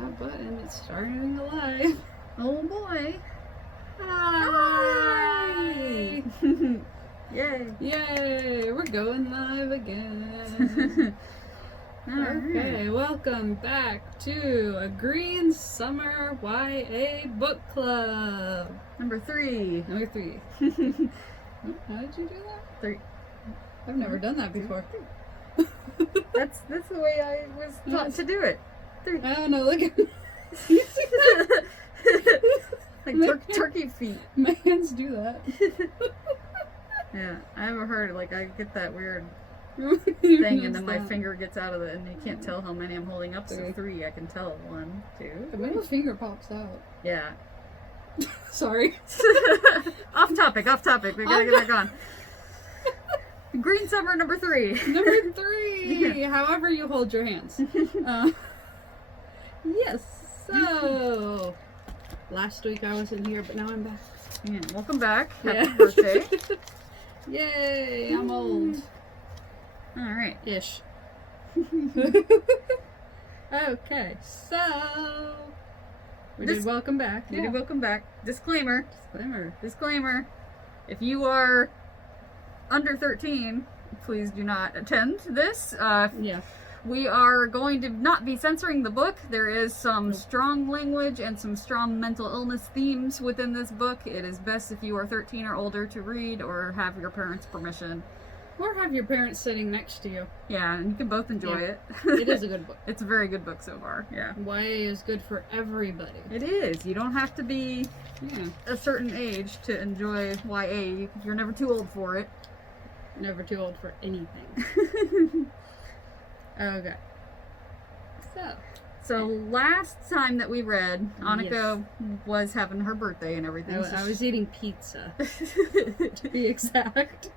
That button, it's starting alive. Oh boy. Hi! Yay. Yay! We're going live again. Okay, welcome back to A Green Summer YA Book Club. Number 3. Number 3. Oh, how did you do that? 3. I've never done that before. That's the way I was taught to do it. 3. I don't know, look at Like turkey feet. my hands do that. Yeah, I haven't heard, like, I get that weird Thing thing and then my finger gets out of it and you can't tell how many I'm holding up. So 3. 3, I can tell. 1, 2. My finger pops out. Yeah. Sorry. Off topic. We gotta get back on. Green Summer number 3. Number 3. However you hold your hands. Yes. So last week I wasn't here, but now I'm back. Yeah, welcome back. Happy Yeah. birthday. Yay! I'm old. All right. Ish. Okay, so we did welcome back. We did welcome back. Disclaimer. Disclaimer. If you are under 13, please do not attend this. Yeah. We are going to not be censoring the book. There is some strong language and some strong mental illness themes within this book. It is best if you are 13 or older to read or have your parents' permission. Or have your parents sitting next to you. Yeah, and you can both enjoy it. It is a good book. It's a very good book so far. Yeah. YA is good for everybody. It is. You don't have to be Yeah. a certain age to enjoy YA. You're never too old for it. Never too old for anything. Okay. So last time that we read, Annika was having her birthday and everything. I was eating pizza, to be exact.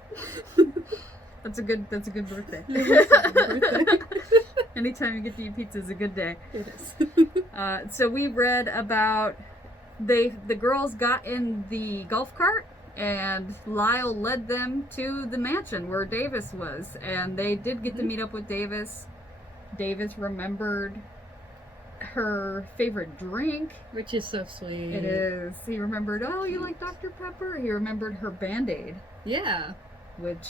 That's a good birthday. Anytime you get to eat pizza is a good day. It is. So we read about the girls got in the golf cart and Lyle led them to the mansion where Davis was, and they did get to meet up with Davis. Davis remembered her favorite drink, Which is so sweet. It is. He remembered, oh, you like Dr. Pepper? He remembered her Band-Aid, Yeah. which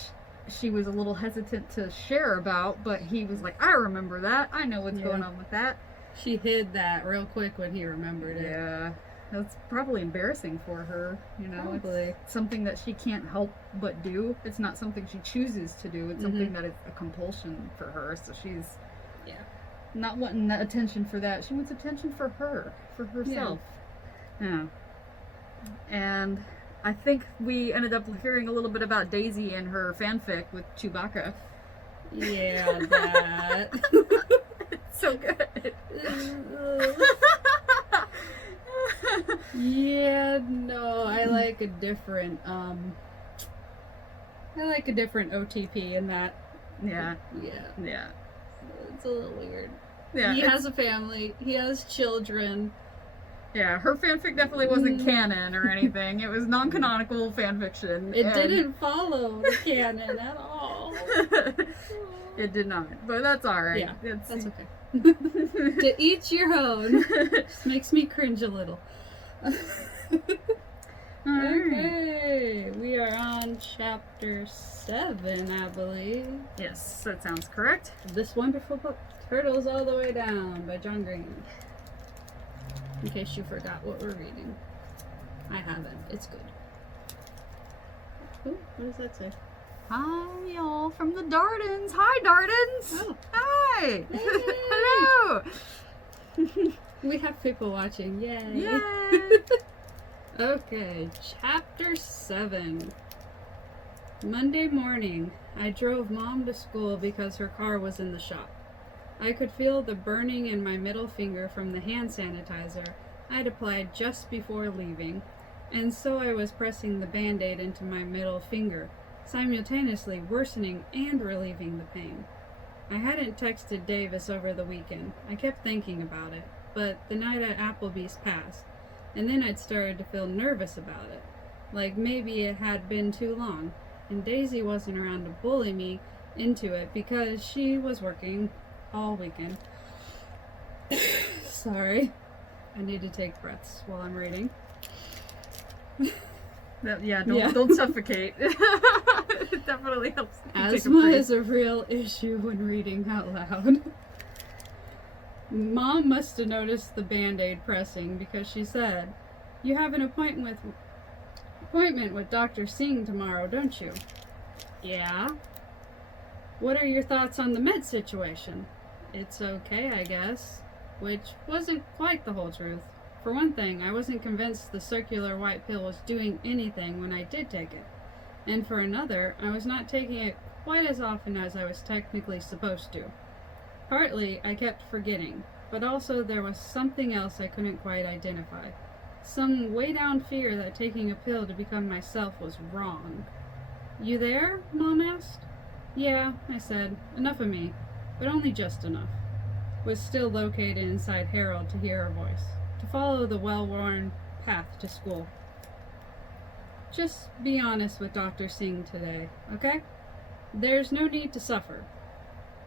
she was a little hesitant to share about, but he was like, I remember that. I know what's going on with that. She hid that real quick when he remembered it. Yeah. That's probably embarrassing for her, you know. Probably. It's something that she can't help but do. It's not something she chooses to do. It's something that is a compulsion for her, so she's not wanting that attention for that. She wants attention for her, for herself. Yeah. And I think we ended up hearing a little bit about Daisy and her fanfic with Chewbacca. Yeah, that. It's so good. Yeah, no, I like a different OTP in that. Yeah. Yeah. It's a little weird. Yeah. He has a family. He has children. Yeah, her fanfic definitely wasn't canon or anything. It was non-canonical fanfiction. It didn't follow the canon at all. It did not, but that's alright. Yeah, that's okay. To each your own. Just makes me cringe a little. Okay, we are on chapter 7, I believe. Yes, that sounds correct. This wonderful book, Turtles All the Way Down by John Green. In case you forgot what we're reading. I haven't. It's good. Ooh, what does that say? Hi, y'all from the Dardens. Hi, Dardens. Oh. Hi. Yay. Hello. We have people watching. Yay. Yay. Okay, chapter 7. Monday morning, I drove Mom to school because her car was in the shop. I could feel the burning in my middle finger from the hand sanitizer I'd applied just before leaving, and so I was pressing the Band-Aid into my middle finger, simultaneously worsening and relieving the pain. I hadn't texted Davis over the weekend. I kept thinking about it, but the night at Applebee's passed, and then I'd started to feel nervous about it, like maybe it had been too long, and Daisy wasn't around to bully me into it because she was working all weekend. Sorry. I need to take breaths while I'm reading. Don't suffocate. It definitely helps. Asthma is a real issue when reading out loud. Mom must have noticed the Band-Aid pressing because she said, "You have an appointment with Dr. Singh tomorrow, don't you?" "Yeah." "What are your thoughts on the med situation?" "It's okay, I guess." Which wasn't quite the whole truth. For one thing, I wasn't convinced the circular white pill was doing anything when I did take it. And for another, I was not taking it quite as often as I was technically supposed to. Partly, I kept forgetting, but also there was something else I couldn't quite identify. Some way down fear that taking a pill to become myself was wrong. "You there?" Mom asked. "Yeah," I said. "Enough of me, but only just enough." Was still located inside Harold to hear her voice, to follow the well-worn path to school. "Just be honest with Dr. Singh today, okay? There's no need to suffer."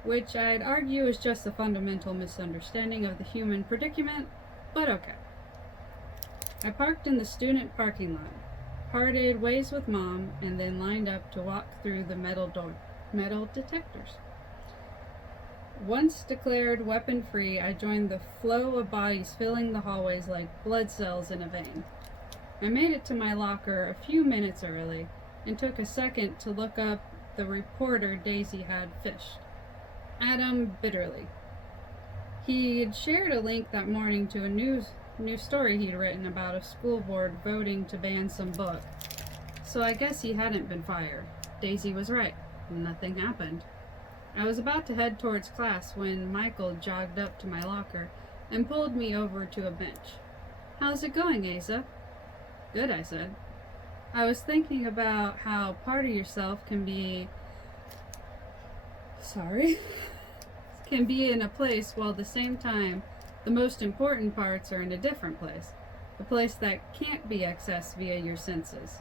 Which I'd argue is just a fundamental misunderstanding of the human predicament, but okay. I parked in the student parking lot, parted ways with Mom, and then lined up to walk through the metal detectors. Once declared weapon-free, I joined the flow of bodies filling the hallways like blood cells in a vein. I made it to my locker a few minutes early, and took a second to look up the reporter Daisy had fished. Adam Bitterly. He had shared a link that morning to a new story he'd written about a school board voting to ban some book. So I guess he hadn't been fired. Daisy was right. Nothing happened. I was about to head towards class when Michael jogged up to my locker and pulled me over to a bench. "How's it going, Asa?" "Good," I said. "I was thinking about how part of yourself can be in a place while at the same time the most important parts are in a different place. A place that can't be accessed via your senses.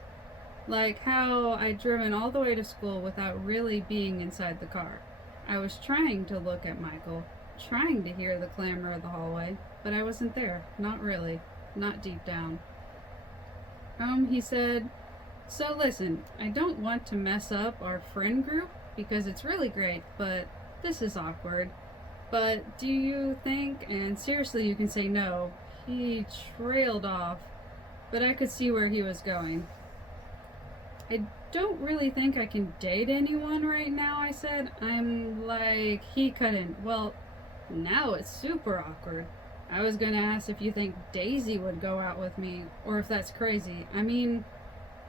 Like how I'd driven all the way to school without really being inside the car. I was trying to look at Michael, trying to hear the clamor of the hallway, but I wasn't there. Not really. Not deep down." He said, "So listen, I don't want to mess up our friend group because it's really great, but this is awkward. But do you think," and seriously you can say no, he trailed off, but I could see where he was going. "I don't really think I can date anyone right now," I said. "I'm like," he couldn't. "Well, now it's super awkward. I was gonna ask if you think Daisy would go out with me, or if that's crazy. I mean,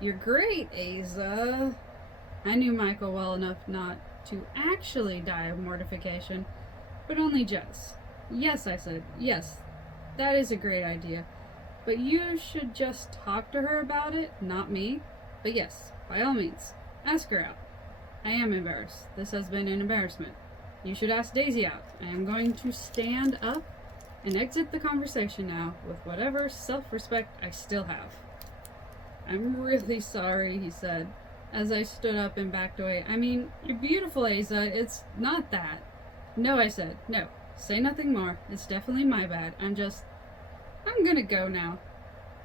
you're great, Asa." I knew Michael well enough not to actually die of mortification, but only just. "Yes," I said. "Yes, that is a great idea. But you should just talk to her about it, not me. But yes, by all means, ask her out. I am embarrassed. This has been an embarrassment. You should ask Daisy out. I am going to stand up and exit the conversation now with whatever self-respect I still have." "I'm really sorry," he said, as I stood up and backed away. "I mean, you're beautiful, Asa. It's not that." "No," I said. "No. Say nothing more. It's definitely my bad. I'm gonna go now.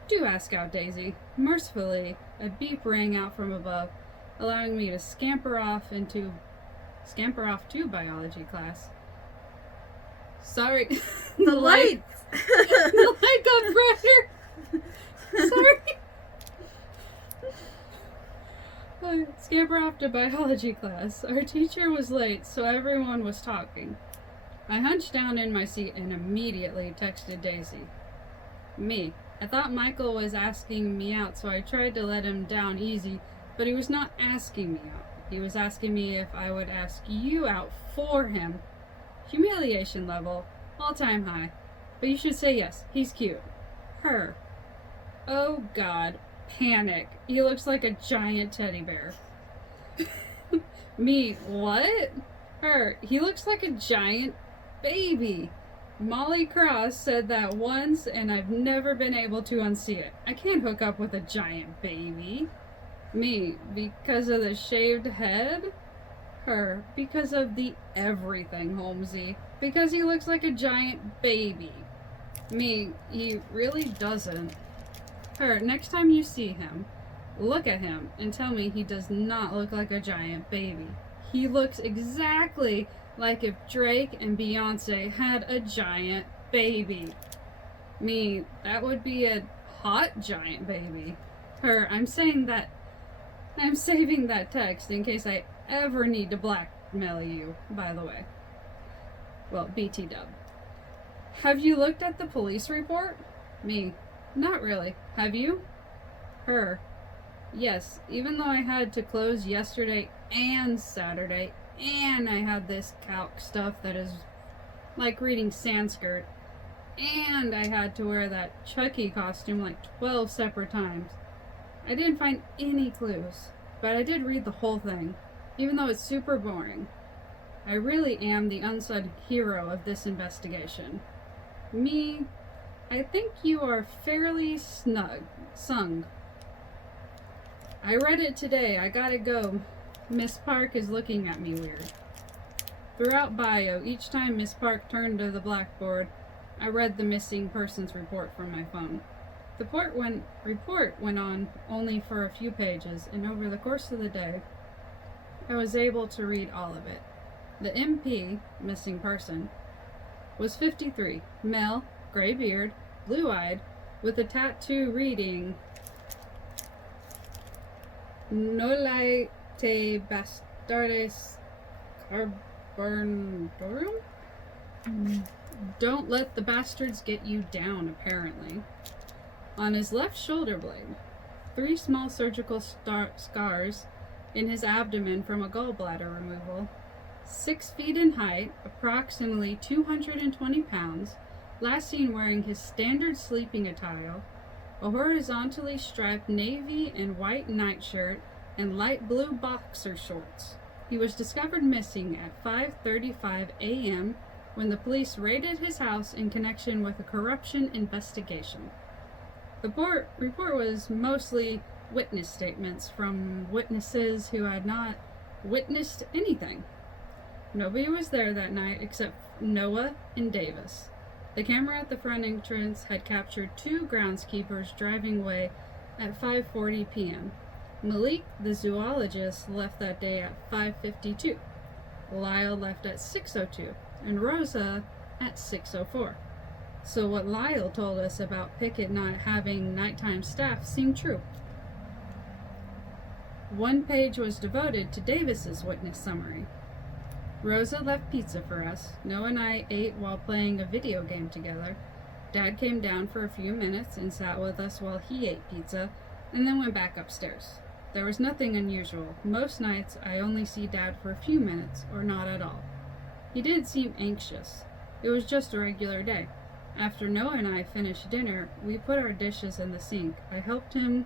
Do ask out Daisy." Mercifully, a beep rang out from above, allowing me to scamper off to biology class. Sorry. The lights! The light got brighter. Sorry. I scamper off to biology class. Our teacher was late, so everyone was talking. I hunched down in my seat and immediately texted Daisy. Me. I thought Michael was asking me out, so I tried to let him down easy, but he was not asking me out. He was asking me if I would ask you out for him. Humiliation level, all-time high. But you should say yes. He's cute. Her. Oh God. Panic. He looks like a giant teddy bear. Me. What? Her. He looks like a giant baby. Molly Cross said that once, and I've never been able to unsee it. I can't hook up with a giant baby. Me. Because of the shaved head? Her. Because of the everything, Holmesy. Because he looks like a giant baby. Me, he really doesn't. Her, next time you see him, look at him and tell me he does not look like a giant baby. He looks exactly like if Drake and Beyonce had a giant baby. Me, that would be a hot giant baby. Her, I'm saving that text in case I ever need to blackmail you, by the way. Well, BT dub. Have you looked at the police report? Me, not really. Have you? Her, yes, even though I had to close yesterday and Saturday, and I had this calc stuff that is like reading Sanskrit, and I had to wear that Chucky costume like 12 separate times. I didn't find any clues, but I did read the whole thing, even though it's super boring. I really am the unsung hero of this investigation. Me, I think you are fairly sung. I read it today. I gotta go. Miss Park is looking at me weird. Throughout bio, each time Miss Park turned to the blackboard, I read the missing persons report from my phone. The report went on only for a few pages, and over the course of the day, I was able to read all of it. The MP, missing person, was 53, male, gray beard, blue-eyed, with a tattoo reading Noli te bastardes carborundorum? Don't let the bastards get you down, apparently. On his left shoulder blade, 3 small surgical scars in his abdomen from a gallbladder removal. 6 feet in height, approximately 220 pounds, last seen wearing his standard sleeping attire, a horizontally striped navy and white nightshirt, and light blue boxer shorts. He was discovered missing at 5:35 a.m. when the police raided his house in connection with a corruption investigation. The report was mostly witness statements from witnesses who had not witnessed anything. Nobody was there that night except Noah and Davis. The camera at the front entrance had captured 2 groundskeepers driving away at 5:40 p.m. Malik, the zoologist, left that day at 5:52. Lyle left at 6:02, and Rosa at 6:04. So what Lyle told us about Pickett not having nighttime staff seemed true. 1 page was devoted to Davis's witness summary. Rosa left pizza for us. Noah and I ate while playing a video game together. Dad came down for a few minutes and sat with us while he ate pizza, and then went back upstairs. There was nothing unusual. Most nights I only see Dad for a few minutes, or not at all. He didn't seem anxious. It was just a regular day. After Noah and I finished dinner, we put our dishes in the sink. I helped him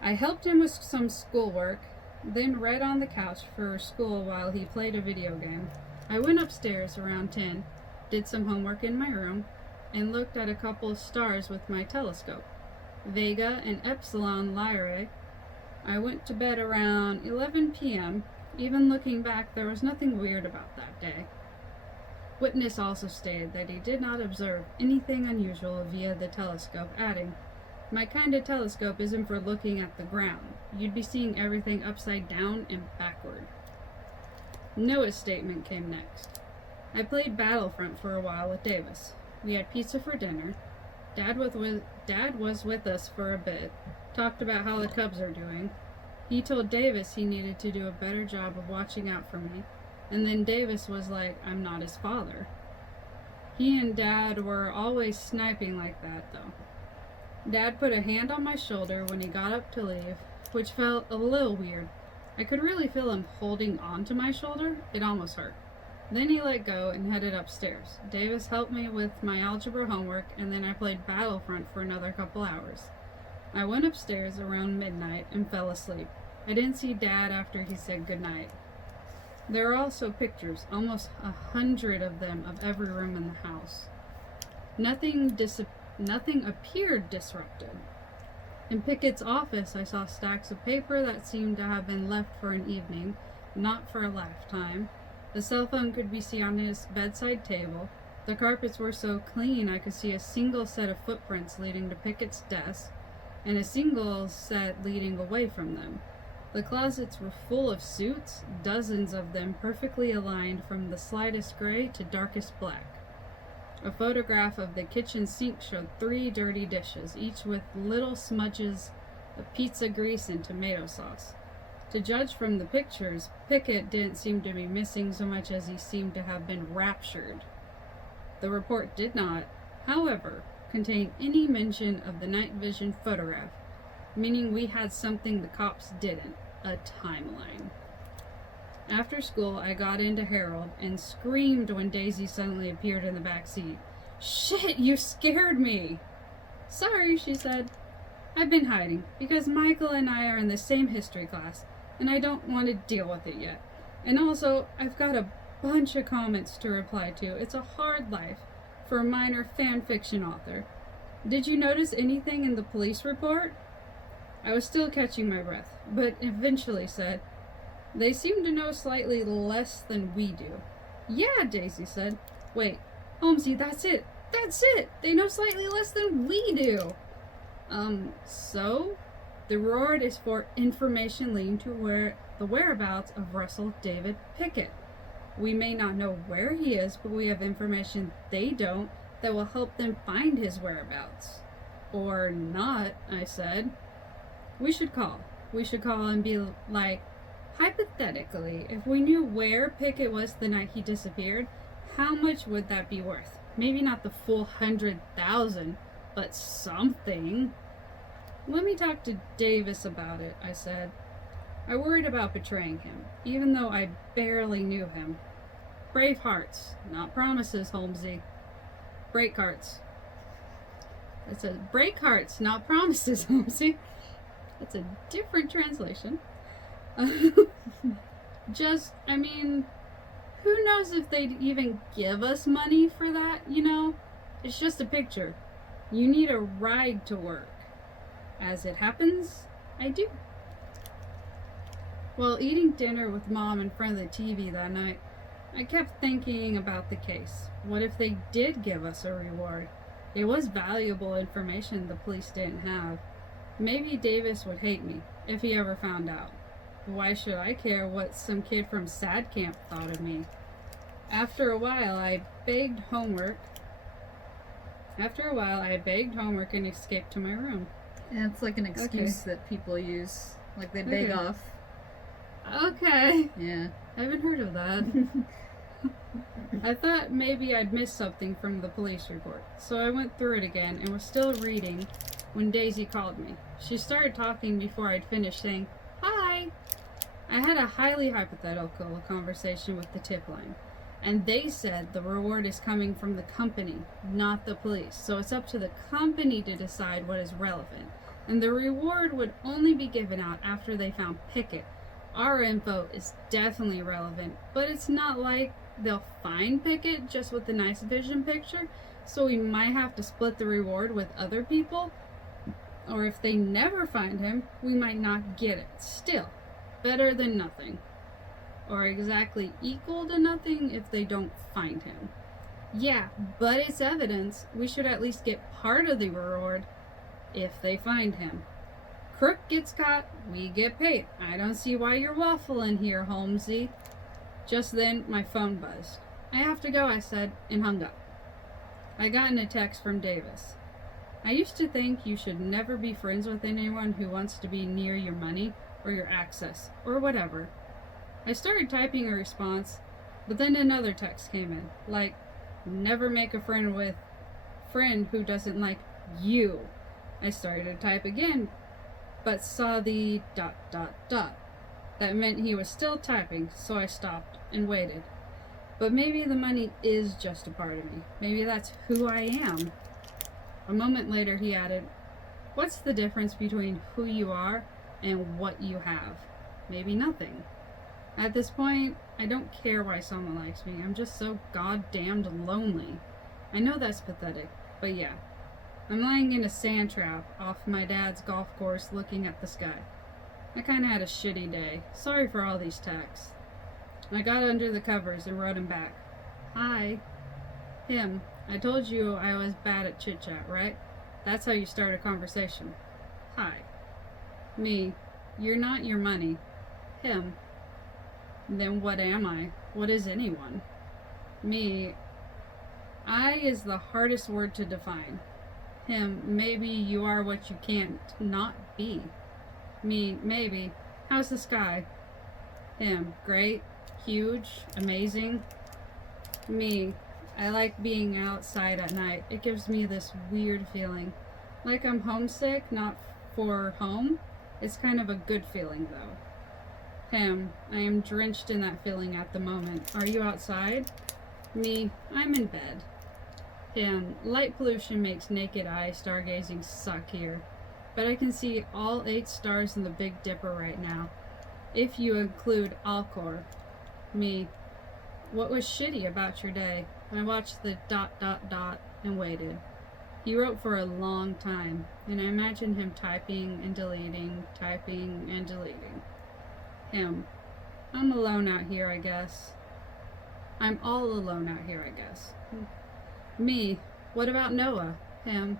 with some schoolwork, then read on the couch for school while he played a video game. I went upstairs around 10, did some homework in my room, and looked at a couple of stars with my telescope, Vega and Epsilon Lyrae. I went to bed around 11 p.m. Even looking back, there was nothing weird about that day. Witness also stated that he did not observe anything unusual via the telescope, adding, "My kind of telescope isn't for looking at the ground. You'd be seeing everything upside down and backward." Noah's statement came next. I played Battlefront for a while with Davis. We had pizza for dinner. Dad was with us for a bit, talked about how the Cubs are doing. He told Davis he needed to do a better job of watching out for me, and then Davis was like, "I'm not his father." He and Dad were always sniping like that, though. Dad put a hand on my shoulder when he got up to leave, which felt a little weird. I could really feel him holding onto my shoulder. It almost hurt. Then he let go and headed upstairs. Davis helped me with my algebra homework, and then I played Battlefront for another couple hours. I went upstairs around midnight and fell asleep. I didn't see Dad after he said goodnight. There are also pictures, almost 100 of them, of every room in the house. Nothing appeared disrupted. In Pickett's office, I saw stacks of paper that seemed to have been left for an evening, not for a lifetime. The cell phone could be seen on his bedside table. The carpets were so clean I could see a single set of footprints leading to Pickett's desk and a single set leading away from them. The closets were full of suits, dozens of them perfectly aligned from the slightest gray to darkest black. A photograph of the kitchen sink showed 3 dirty dishes, each with little smudges of pizza grease and tomato sauce. To judge from the pictures, Pickett didn't seem to be missing so much as he seemed to have been raptured. The report did not, however, contain any mention of the night vision photograph, meaning we had something the cops didn't, a timeline. After school, I got into Harold and screamed when Daisy suddenly appeared in the back seat. "Shit, you scared me!" "Sorry," she said. "I've been hiding because Michael and I are in the same history class, and I don't want to deal with it yet. And also, I've got a bunch of comments to reply to. It's a hard life for a minor fan fiction author. Did you notice anything in the police report?" I was still catching my breath, but eventually said, "They seem to know slightly less than we do." "Yeah," Daisy said. "Wait, Holmesy, that's it! That's it! They know slightly less than we do!" So? The reward is for information leading to the whereabouts of Russell David Pickett. We may not know where he is, but we have information they don't that will help them find his whereabouts. Or not, I said. We should call. We should call and be like, hypothetically, if we knew where Pickett was the night he disappeared, how much would that be worth? Maybe not the full 100,000, but something. "Let me talk to Davis about it," I said. I worried about betraying him, even though I barely knew him. Brave hearts, not promises, Holmesy. Break hearts. It says break hearts, not promises, Holmesy. It's a different translation. Who knows if they'd even give us money for that, you know? It's just a picture. You need a ride to work. As it happens, I do. While eating dinner with Mom in front of the TV that night, I kept thinking about the case. What if they did give us a reward? It was valuable information the police didn't have. Maybe Davis would hate me if he ever found out. Why should I care what some kid from Sad Camp thought of me? After a while, I begged homework and escaped to my room. And it's like an excuse that people use. Like they beg off. Okay. Yeah. I haven't heard of that. I thought maybe I'd missed something from the police report, so I went through it again and was still reading when Daisy called me. She started talking before I'd finished, saying, "Hi." I had a highly hypothetical conversation with the tip line, and they said the reward is coming from the company, not the police, so it's up to the company to decide what is relevant, and the reward would only be given out after they found Pickett. Our info is definitely relevant, but it's not like they'll find Pickett just with the nice vision picture, so we might have to split the reward with other people. Or if they never find him, we might not get it. Still, better than nothing. Or exactly equal to nothing if they don't find him. Yeah, but it's evidence. We should at least get part of the reward if they find him. Crook gets caught, we get paid. I don't see why you're waffling here, Holmesy. Just then, my phone buzzed. "I have to go," I said, and hung up. I got a text from Davis. "I used to think you should never be friends with anyone who wants to be near your money or your access or whatever." I started typing a response, but then another text came in, like, "Never make a friend who doesn't like you." I started to type again, but saw the ... That meant he was still typing, so I stopped and waited. But maybe the money is just a part of me. Maybe that's who I am. A moment later, he added, "What's the difference between who you are and what you have? Maybe nothing. At this point, I don't care why someone likes me. I'm just so goddamned lonely." I know that's pathetic, but yeah. I'm lying in a sand trap off my dad's golf course looking at the sky. I kinda had a shitty day. Sorry for all these texts. I got under the covers and wrote him back. "Hi." Him, I told you I was bad at chit chat, right? That's how you start a conversation. Hi. Me, you're not your money. Him, then what am I? What is anyone? Me, I is the hardest word to define. Him, maybe you are what you can't not be. Me, maybe. How's the sky? Him, great, huge, amazing. Me, I like being outside at night. It gives me this weird feeling. Like I'm homesick, not for home. It's kind of a good feeling though. Him, I am drenched in that feeling at the moment. Are you outside? Me, I'm in bed. Him, light pollution makes naked eye stargazing suck here. But I can see all 8 stars in the Big Dipper right now, if you include Alcor. Me, what was shitty about your day? I watched the ... and waited. He wrote for a long time, and I imagine him typing and deleting, typing and deleting. Him, I'm alone out here, I guess. I'm all alone out here, I guess. Me, what about Noah? Him,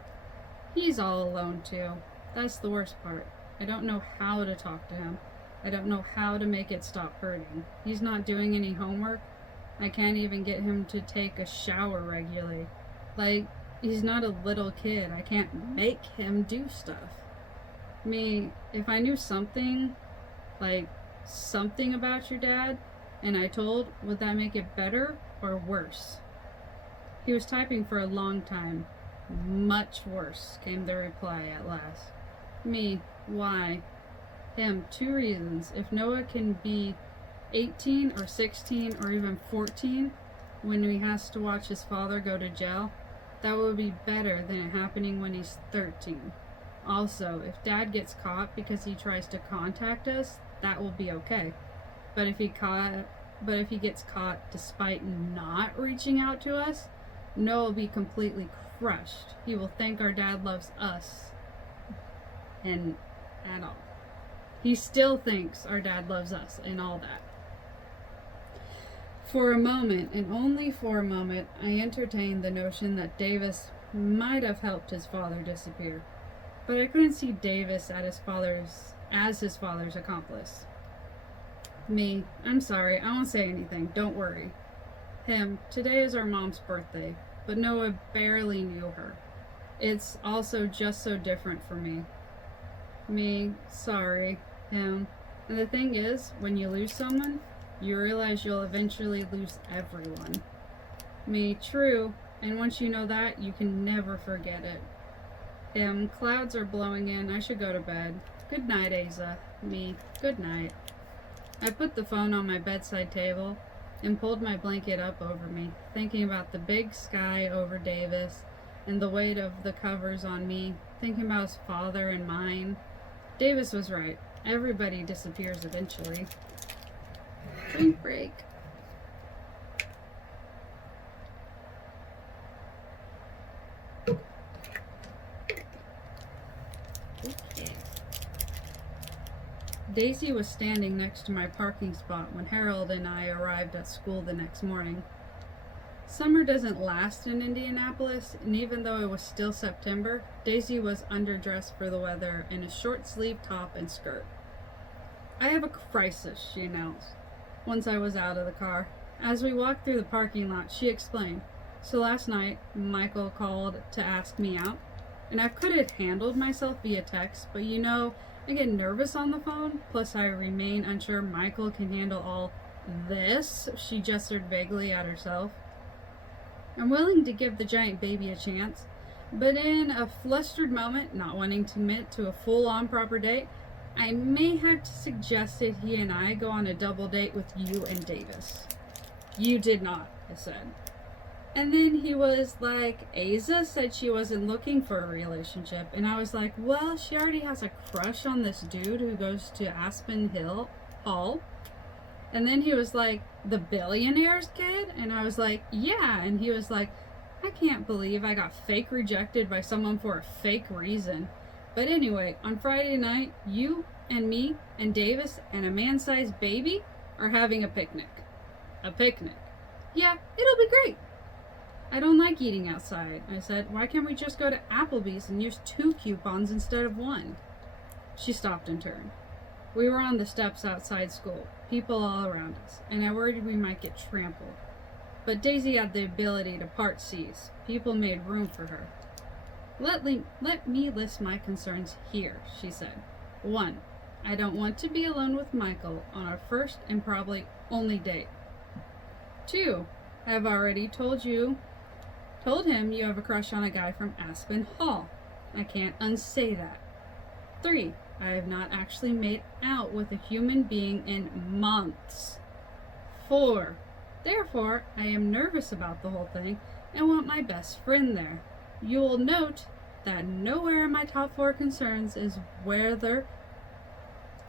he's all alone too. That's the worst part. I don't know how to talk to him. I don't know how to make it stop hurting. He's not doing any homework. I can't even get him to take a shower regularly. Like, he's not a little kid. I can't make him do stuff. Me, if I knew something, like something about your dad, and I told, would that make it better or worse? He was typing for a long time. Much worse, came the reply at last. Me, why? Him, 2 reasons. If Noah can be 18 or 16 or even 14 when he has to watch his father go to jail, that would be better than it happening when he's 13. Also, if Dad gets caught because he tries to contact us, that will be okay. But if he gets caught despite not reaching out to us, Noah will be completely crushed. He will think our dad loves us and at all. He still thinks our dad loves us and all that. For a moment, and only for a moment, I entertained the notion that Davis might have helped his father disappear. But I couldn't see Davis as his father's accomplice. Me, I'm sorry, I won't say anything, don't worry. Him, today is our mom's birthday, but Noah barely knew her. It's also just so different for me. Me, sorry. Him, and the thing is, when you lose someone, you realize you'll eventually lose everyone. Me, true, and once you know that, you can never forget it. Him, clouds are blowing in, I should go to bed. Good night, Asa. Me, good night. I put the phone on my bedside table and pulled my blanket up over me, thinking about the big sky over Davis and the weight of the covers on me, thinking about his father and mine. Davis was right. Everybody disappears eventually. Drink break. Okay. Daisy was standing next to my parking spot when Harold and I arrived at school the next morning. Summer doesn't last in Indianapolis, and even though it was still September, Daisy was underdressed for the weather in a short-sleeved top and skirt. I have a crisis, she announced, once I was out of the car. As we walked through the parking lot, she explained, so last night, Michael called to ask me out, and I could have handled myself via text, but you know, I get nervous on the phone, plus I remain unsure Michael can handle all this, she gestured vaguely at herself. I'm willing to give the giant baby a chance, but in a flustered moment, not wanting to commit to a full-on proper date, I may have suggested he and I go on a double date with you and Davis. You did not, I said. And then he was like, Asa said she wasn't looking for a relationship. And I was like, well, she already has a crush on this dude who goes to Aspen Hall. And then he was like, the billionaire's kid? And I was like, yeah. And he was like, I can't believe I got fake rejected by someone for a fake reason. But anyway, on Friday night, you and me and Davis and a man-sized baby are having a picnic. A picnic. Yeah, it'll be great. I don't like eating outside. I said, why can't we just go to Applebee's and use 2 coupons instead of 1? She stopped and turned. We were on the steps outside school, people all around us, and I worried we might get trampled. But Daisy had the ability to part seas. People made room for her. Let me list my concerns here, she said. 1. I don't want to be alone with Michael on our first and probably only date. 2. I have already told him you have a crush on a guy from Aspen Hall. I can't unsay that. 3. I have not actually made out with a human being in months. 4. Therefore, I am nervous about the whole thing and want my best friend there. You will note that nowhere in my top 4 concerns is whether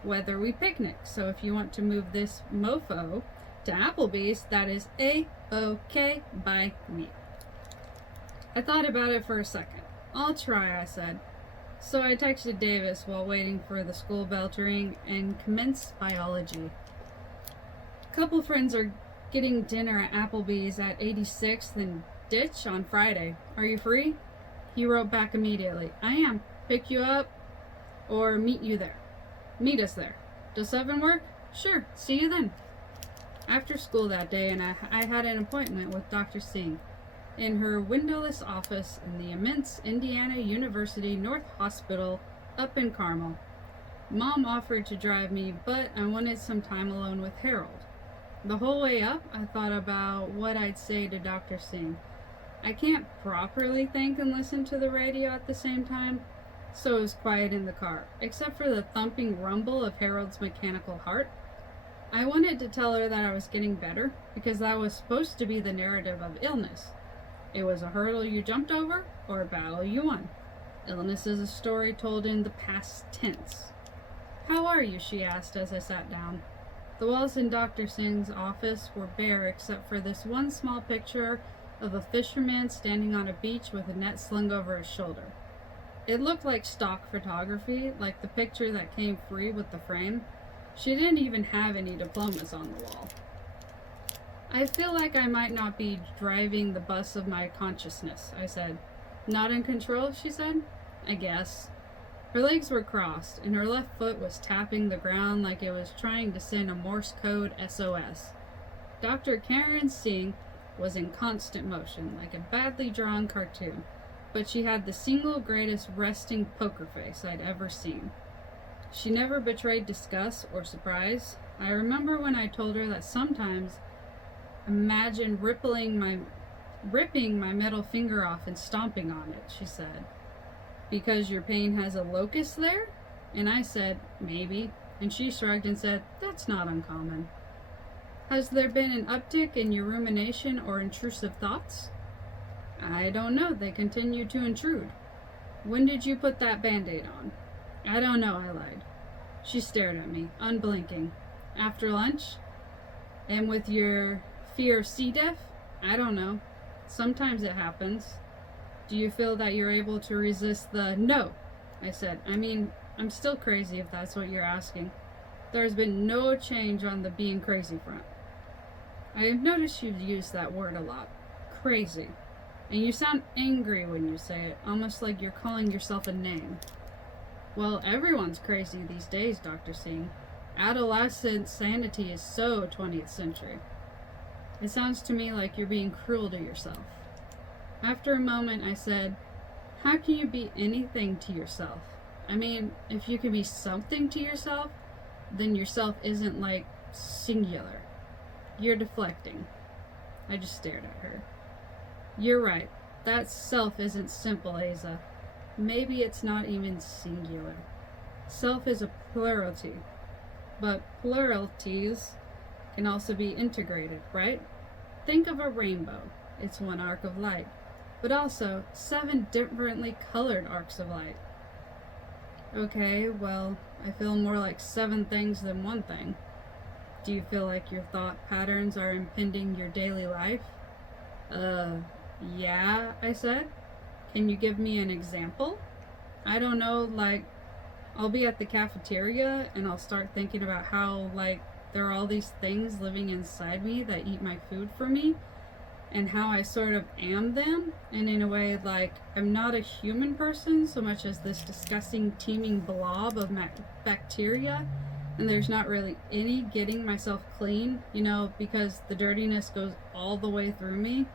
we picnic. So if you want to move this mofo to Applebee's, that is A-OK by me. I thought about it for a second. I'll try, I said. So I texted Davis while waiting for the school bell to ring and commence biology. A couple friends are getting dinner at Applebee's at 86th and Ditch on Friday. Are you free? He wrote back immediately. I am. Pick you up or meet you there. Meet us there. Does 7 work? Sure. See you then. After school that day, and I had an appointment with Dr. Singh in her windowless office in the immense Indiana University North Hospital up in Carmel. Mom offered to drive me, but I wanted some time alone with Harold. The whole way up, I thought about what I'd say to Dr. Singh. I can't properly think and listen to the radio at the same time, so it was quiet in the car, except for the thumping rumble of Harold's mechanical heart. I wanted to tell her that I was getting better, because that was supposed to be the narrative of illness. It was a hurdle you jumped over, or a battle you won. Illness is a story told in the past tense. How are you? She asked as I sat down. The walls in Dr. Singh's office were bare except for this one small picture of a fisherman standing on a beach with a net slung over his shoulder. It looked like stock photography, like the picture that came free with the frame. She didn't even have any diplomas on the wall. I feel like I might not be driving the bus of my consciousness, I said. Not in control, she said. I guess. Her legs were crossed, and her left foot was tapping the ground like it was trying to send a Morse code SOS. Dr. Karen Singh was in constant motion, like a badly drawn cartoon, but she had the single greatest resting poker face I'd ever seen. She never betrayed disgust or surprise. I remember when I told her that sometimes imagine ripping my middle finger off and stomping on it, she said. Because your pain has a locus there? And I said, maybe. And she shrugged and said, that's not uncommon. Has there been an uptick in your rumination or intrusive thoughts? I don't know. They continue to intrude. When did you put that Band-Aid on? I don't know, I lied. She stared at me, unblinking. After lunch? And with your fear of C. diff? I don't know. Sometimes it happens. Do you feel that you're able to resist the no? I said. I mean, I'm still crazy if that's what you're asking. There's been no change on the being crazy front. I have noticed you've used that word a lot. Crazy. And you sound angry when you say it, almost like you're calling yourself a name. Well, everyone's crazy these days, Dr. Singh. Adolescent sanity is so 20th century. It sounds to me like you're being cruel to yourself. After a moment, I said, how can you be anything to yourself? I mean, if you can be something to yourself, then yourself isn't like singular. You're deflecting. I just stared at her. You're right. That self isn't simple, Asa. Maybe it's not even singular. Self is a plurality. But pluralities can also be integrated, right? Think of a rainbow. It's one arc of light, but also 7 differently colored arcs of light. Okay, well, I feel more like 7 things than 1 thing. Do you feel like your thought patterns are impeding your daily life? Yeah, I said. Can you give me an example? I don't know, like, I'll be at the cafeteria and I'll start thinking about how, like, there are all these things living inside me that eat my food for me. and how I sort of am them, and in a way, like, I'm not a human person so much as this disgusting, teeming blob of bacteria, and there's not really any getting myself clean, because the dirtiness goes all the way through me.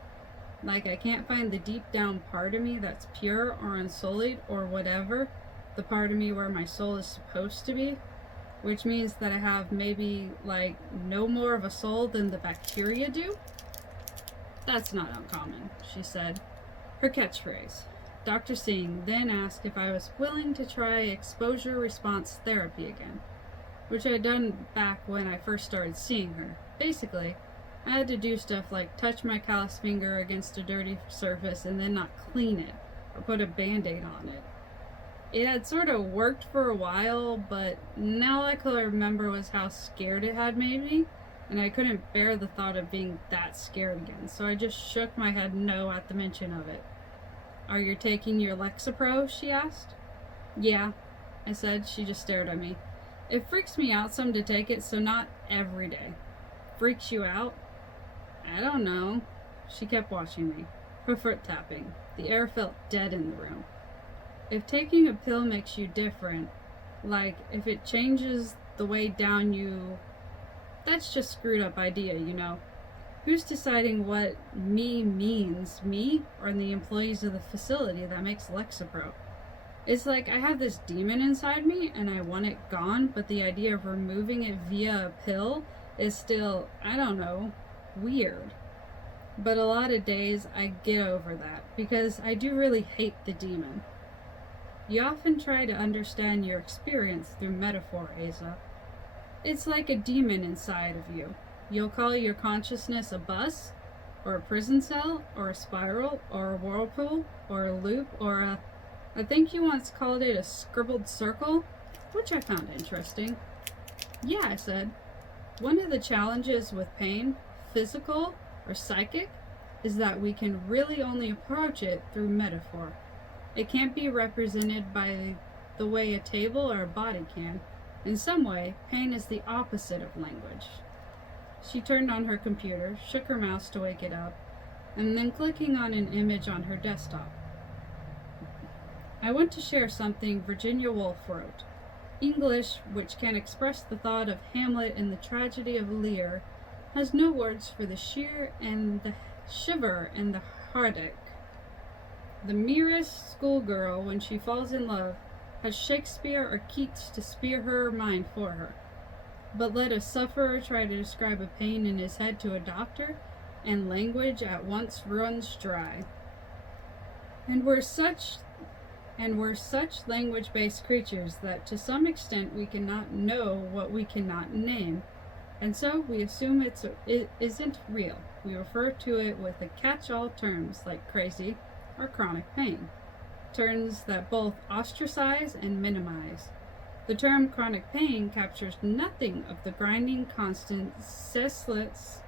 Like, I can't find the deep down part of me that's pure or unsullied or whatever, the part of me where my soul is supposed to be, which means that I have maybe, like, no more of a soul than the bacteria do. That's not uncommon, she said. Her catchphrase. Dr. Singh then asked if I was willing to try exposure response therapy again, which I'd done back when I first started seeing her. Basically, I had to do stuff like touch my calloused finger against a dirty surface and then not clean it or put a band-aid on it. It had sort of worked for a while, but now all I could remember was how scared it had made me, and I couldn't bear the thought of being that scared again, so I just shook my head no at the mention of it. Are you taking your Lexapro? She asked. Yeah, I said. She just stared at me. It freaks me out some to take it, so not every day. Freaks you out? I don't know. She kept watching me, her foot tapping. The air felt dead in the room. If taking a pill makes you different, like if it changes the way down you, that's just screwed up idea, Who's deciding what me means, me or the employees of the facility that makes Lexapro? It's like I have this demon inside me and I want it gone, but the idea of removing it via a pill is still, I don't know, weird. But a lot of days I get over that because I do really hate the demon. You often try to understand your experience through metaphor, Asa. It's like a demon inside of you. You'll call your consciousness a bus, or a prison cell, or a spiral, or a whirlpool, or a loop, or I think you once called it a scribbled circle, which I found interesting. Yeah, I said. One of the challenges with pain, physical or psychic, is that we can really only approach it through metaphor. It can't be represented by the way a table or a body can. In some way, pain is the opposite of language. She turned on her computer, shook her mouse to wake it up, and then clicking on an image on her desktop. I want to share something Virginia Woolf wrote. English, which can express the thought of Hamlet in the tragedy of Lear, has no words for the sheer and the shiver and the heartache. The merest schoolgirl, when she falls in love, has Shakespeare or Keats to spear her mind for her. But let a sufferer try to describe a pain in his head to a doctor, and language at once runs dry. And we're such language-based creatures that to some extent we cannot know what we cannot name, and so we assume it isn't real. We refer to it with the catch-all terms like crazy or chronic pain, terms that both ostracize and minimize. The term chronic pain captures nothing of the grinding, constant, ceaseless,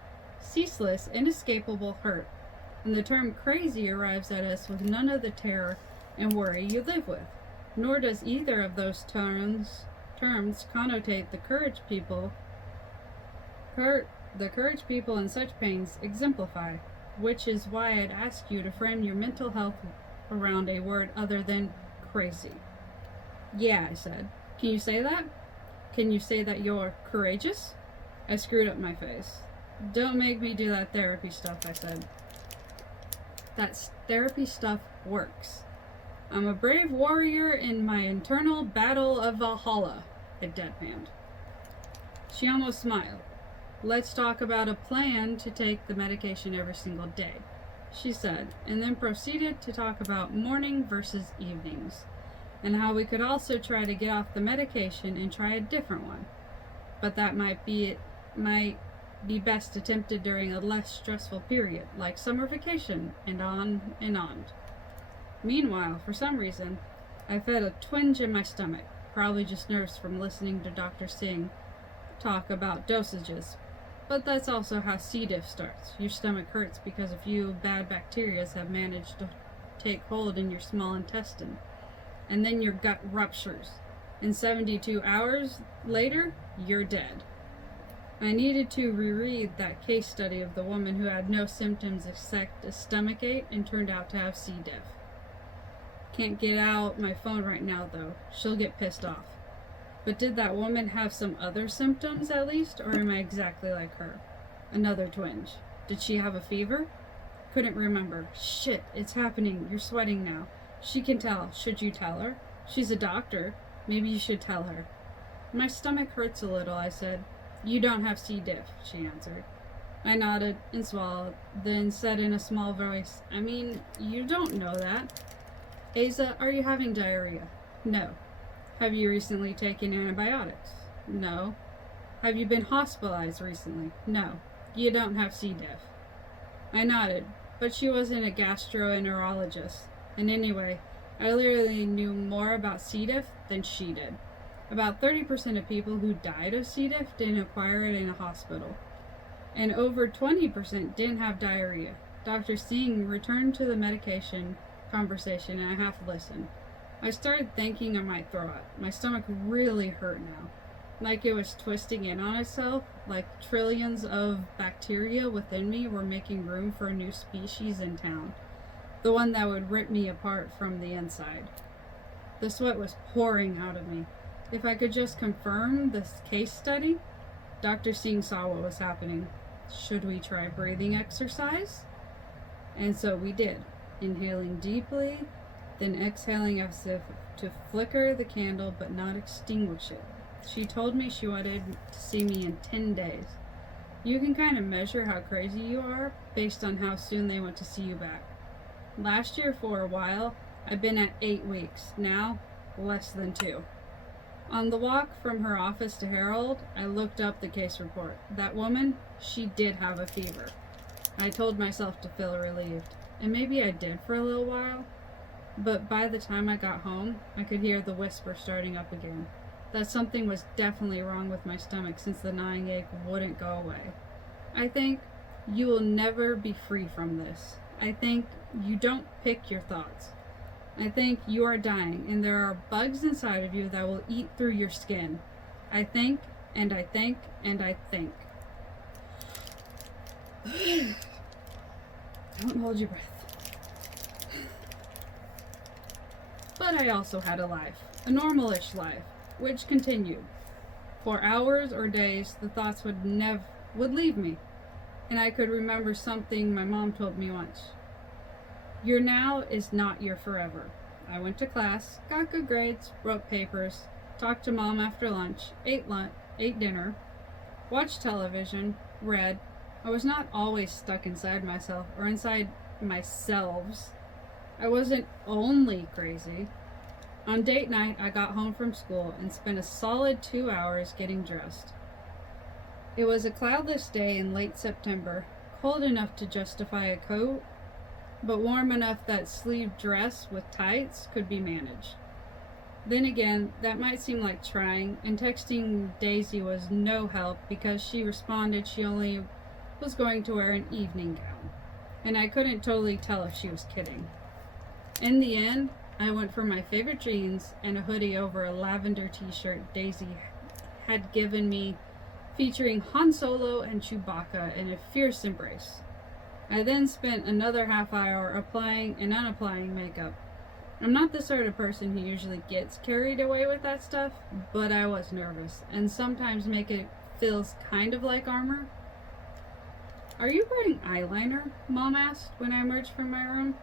inescapable hurt, and the term crazy arrives at us with none of the terror and worry you live with, nor does either of those terms connotate the courage people in such pains exemplify, which is why I'd ask you to frame your mental health around a word other than crazy. Yeah, I said. Can you say that? Can you say that you're courageous? I screwed up my face. Don't make me do that therapy stuff, I said. That therapy stuff works. I'm a brave warrior in my internal battle of Valhalla, I deadpanned. She almost smiled. Let's talk about a plan to take the medication every single day, she said, and then proceeded to talk about morning versus evenings, and how we could also try to get off the medication and try a different one, but that might be best attempted during a less stressful period, like summer vacation, and on and on. Meanwhile, for some reason, I felt a twinge in my stomach, probably just nerves from listening to Dr. Singh talk about dosages. But that's also how C. diff starts. Your stomach hurts because a few bad bacteria have managed to take hold in your small intestine. And then your gut ruptures. And 72 hours later, you're dead. I needed to reread that case study of the woman who had no symptoms except a stomachache and turned out to have C. diff. Can't get out my phone right now, though. She'll get pissed off. But did that woman have some other symptoms at least, or am I exactly like her? Another twinge. Did she have a fever? Couldn't remember. Shit, it's happening. You're sweating now. She can tell. Should you tell her? She's a doctor. Maybe you should tell her. My stomach hurts a little, I said. You don't have C. diff, she answered. I nodded and swallowed, then said in a small voice, I mean, you don't know that. Asa, are you having diarrhea? No. Have you recently taken antibiotics? No. Have you been hospitalized recently? No. You don't have C. diff. I nodded, but she wasn't a gastroenterologist. And anyway, I literally knew more about C. diff than she did. About 30% of people who died of C. diff didn't acquire it in a hospital. And over 20% didn't have diarrhea. Dr. Singh returned to the medication conversation and I half listened. I started thinking I might throw up. My stomach really hurt now. Like it was twisting in on itself, like trillions of bacteria within me were making room for a new species in town. The one that would rip me apart from the inside. The sweat was pouring out of me. If I could just confirm this case study, Dr. Singh saw what was happening. Should we try breathing exercise? And so we did, inhaling deeply, then exhaling as if to flicker the candle but not extinguish it. She told me she wanted to see me in 10 days. You can kind of measure how crazy you are based on how soon they want to see you back. Last year, for a while, I've been at 8 weeks. Now, less than 2. On the walk from her office to Harold, I looked up the case report. That woman, she did have a fever. I told myself to feel relieved, and maybe I did for a little while, but by the time I got home, I could hear the whisper starting up again. That something was definitely wrong with my stomach since the gnawing ache wouldn't go away. I think you will never be free from this. I think you don't pick your thoughts. I think you are dying and there are bugs inside of you that will eat through your skin. I think, and I think, and I think. Don't hold your breath. But I also had a life, a normal-ish life, which continued. For hours or days, the thoughts would leave me, and I could remember something my mom told me once. Your now is not your forever. I went to class, got good grades, wrote papers, talked to mom after lunch, ate dinner, watched television, read. I was not always stuck inside myself or inside myselves. I wasn't only crazy. On date night, I got home from school and spent a solid 2 hours getting dressed. It was a cloudless day in late September, cold enough to justify a coat, but warm enough that sleeved dress with tights could be managed. Then again, that might seem like trying, and texting Daisy was no help because she responded she only was going to wear an evening gown, and I couldn't totally tell if she was kidding. In the end, I went for my favorite jeans and a hoodie over a lavender t-shirt Daisy had given me, featuring Han Solo and Chewbacca in a fierce embrace. I then spent another half hour applying and unapplying makeup. I'm not the sort of person who usually gets carried away with that stuff, but I was nervous, and sometimes makeup feels kind of like armor. Are you wearing eyeliner? Mom asked when I emerged from my room.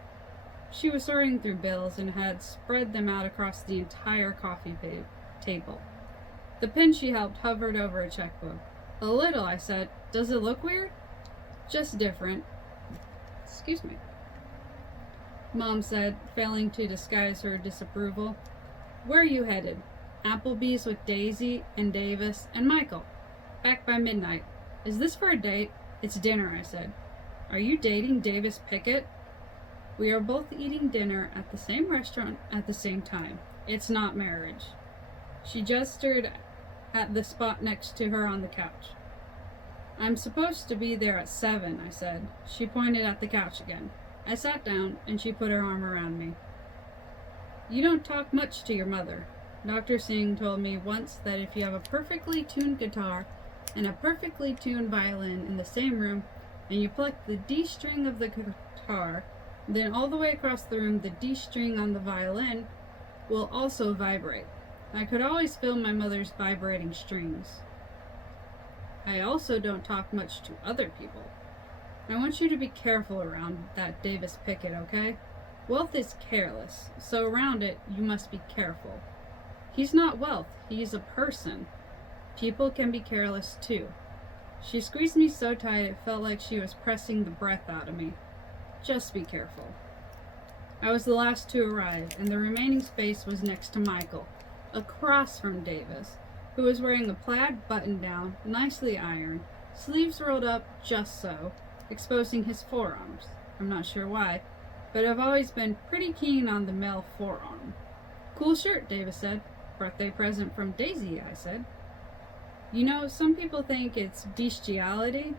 She was sorting through bills and had spread them out across the entire coffee table. The pen she helped hovered over a checkbook. A little, I said. Does it look weird? Just different. Excuse me. Mom said, failing to disguise her disapproval. Where are you headed? Applebee's with Daisy and Davis and Michael. Back by midnight. Is this for a date? It's dinner, I said. Are you dating Davis Pickett? We are both eating dinner at the same restaurant at the same time. It's not marriage. She gestured at the spot next to her on the couch. I'm supposed to be there at 7, I said. She pointed at the couch again. I sat down, and she put her arm around me. You don't talk much to your mother. Dr. Singh told me once that if you have a perfectly tuned guitar, and a perfectly tuned violin in the same room, and you pluck the D string of the guitar, then all the way across the room, the D string on the violin will also vibrate. I could always feel my mother's vibrating strings. I also don't talk much to other people. I want you to be careful around that Davis Pickett, okay? Wealth is careless, so around it, you must be careful. He's not wealth, he's a person. People can be careless too. She squeezed me so tight it felt like she was pressing the breath out of me. Just be careful. I was the last to arrive, and the remaining space was next to Michael, across from Davis, who was wearing a plaid button-down, nicely ironed, sleeves rolled up just so, exposing his forearms. I'm not sure why, but I've always been pretty keen on the male forearm. Cool shirt, Davis said. Birthday present from Daisy, I said. You know, some people think it's bestiality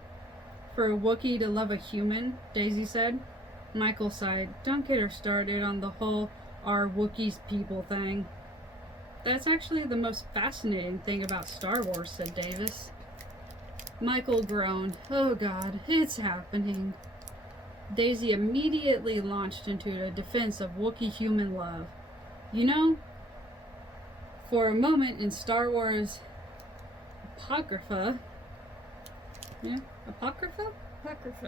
for a Wookiee to love a human, Daisy said. Michael sighed. Don't get her started on the whole "our Wookiees people" thing. That's actually the most fascinating thing about Star Wars, said Davis. Michael groaned. Oh God, it's happening. Daisy immediately launched into a defense of Wookiee human love. You know, for a moment in Star Wars Apocrypha, yeah, Apocrypha,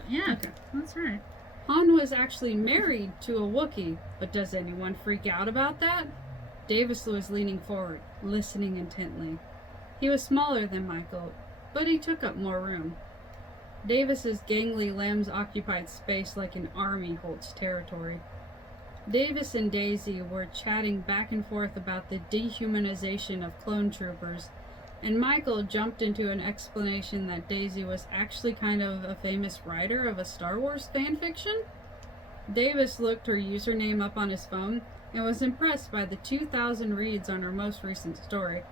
yeah, okay, that's right. Han was actually married to a Wookiee, but does anyone freak out about that? Davis was leaning forward, listening intently. He was smaller than Michael, but he took up more room. Davis's gangly limbs occupied space like an army holds territory. Davis and Daisy were chatting back and forth about the dehumanization of clone troopers, and Michael jumped into an explanation that Daisy was actually kind of a famous writer of a Star Wars fan fiction. Davis looked her username up on his phone and was impressed by the 2,000 reads on her most recent story,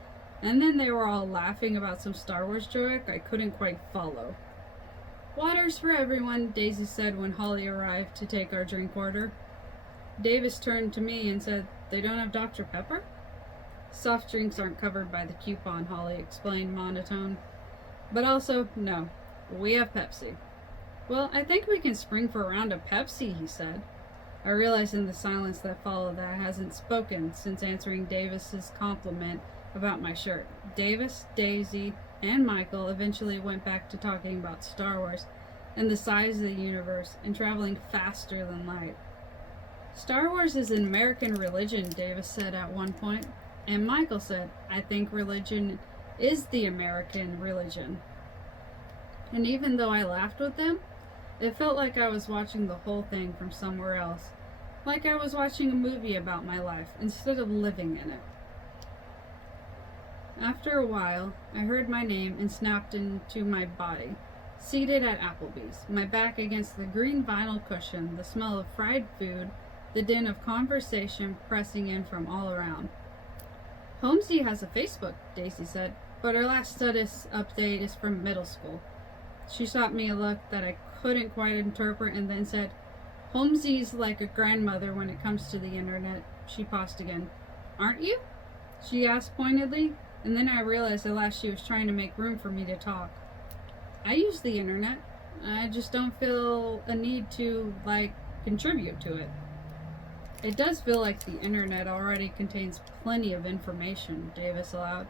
and then they were all laughing about some Star Wars joke I couldn't quite follow. Water's for everyone, Daisy said when Holly arrived to take our drink order. Davis turned to me and said, They don't have Dr. Pepper? Soft drinks aren't covered by the coupon, Holly explained monotone. But also, no, we have Pepsi. Well, I think we can spring for a round of Pepsi, he said. I realized in the silence that followed that I hasn't spoken since answering Davis's compliment about my shirt. Davis, Daisy, and Michael eventually went back to talking about Star Wars and the size of the universe and traveling faster than light. Star Wars is an American religion, Davis said at one point, and Michael said, I think religion is the American religion. And even though I laughed with them, it felt like I was watching the whole thing from somewhere else, like I was watching a movie about my life instead of living in it. After a while, I heard my name and snapped into my body, seated at Applebee's, my back against the green vinyl cushion, the smell of fried food, the din of conversation pressing in from all around. Holmesy has a Facebook, Daisy said, but her last status update is from middle school. She shot me a look that I couldn't quite interpret and then said, Holmesy's like a grandmother when it comes to the internet. She paused again. Aren't you? She asked pointedly, and then I realized at last she was trying to make room for me to talk. I use the internet. I just don't feel a need to, contribute to it. It does feel like the internet already contains plenty of information, Davis allowed.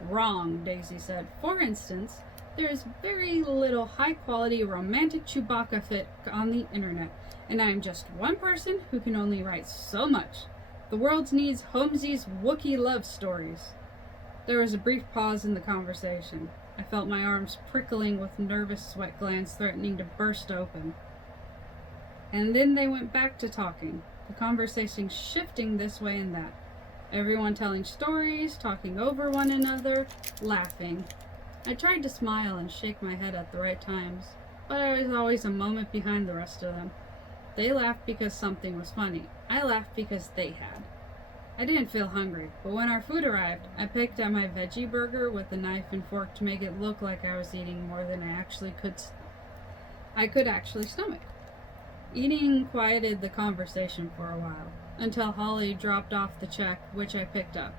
Wrong, Daisy said. For instance, there is very little high-quality romantic Chewbacca fic on the internet, and I am just one person who can only write so much. The world needs Holmesy's Wookiee love stories. There was a brief pause in the conversation. I felt my arms prickling with nervous sweat glands threatening to burst open. And then they went back to talking, the conversation shifting this way and that. Everyone telling stories, talking over one another, laughing. I tried to smile and shake my head at the right times, but I was always a moment behind the rest of them. They laughed because something was funny. I laughed because they had. I didn't feel hungry, but when our food arrived, I picked at my veggie burger with a knife and fork to make it look like I was eating more than I could actually stomach. Eating quieted the conversation for a while, until Holly dropped off the check, which I picked up.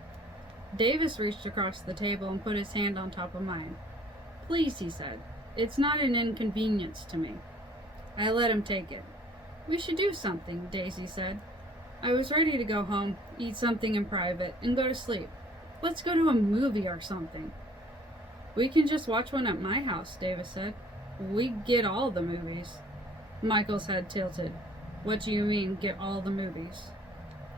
Davis reached across the table and put his hand on top of mine. Please, he said. It's not an inconvenience to me. I let him take it. We should do something, Daisy said. I was ready to go home, eat something in private, and go to sleep. Let's go to a movie or something. We can just watch one at my house, Davis said. We get all the movies. Michael's head tilted. What do you mean, get all the movies?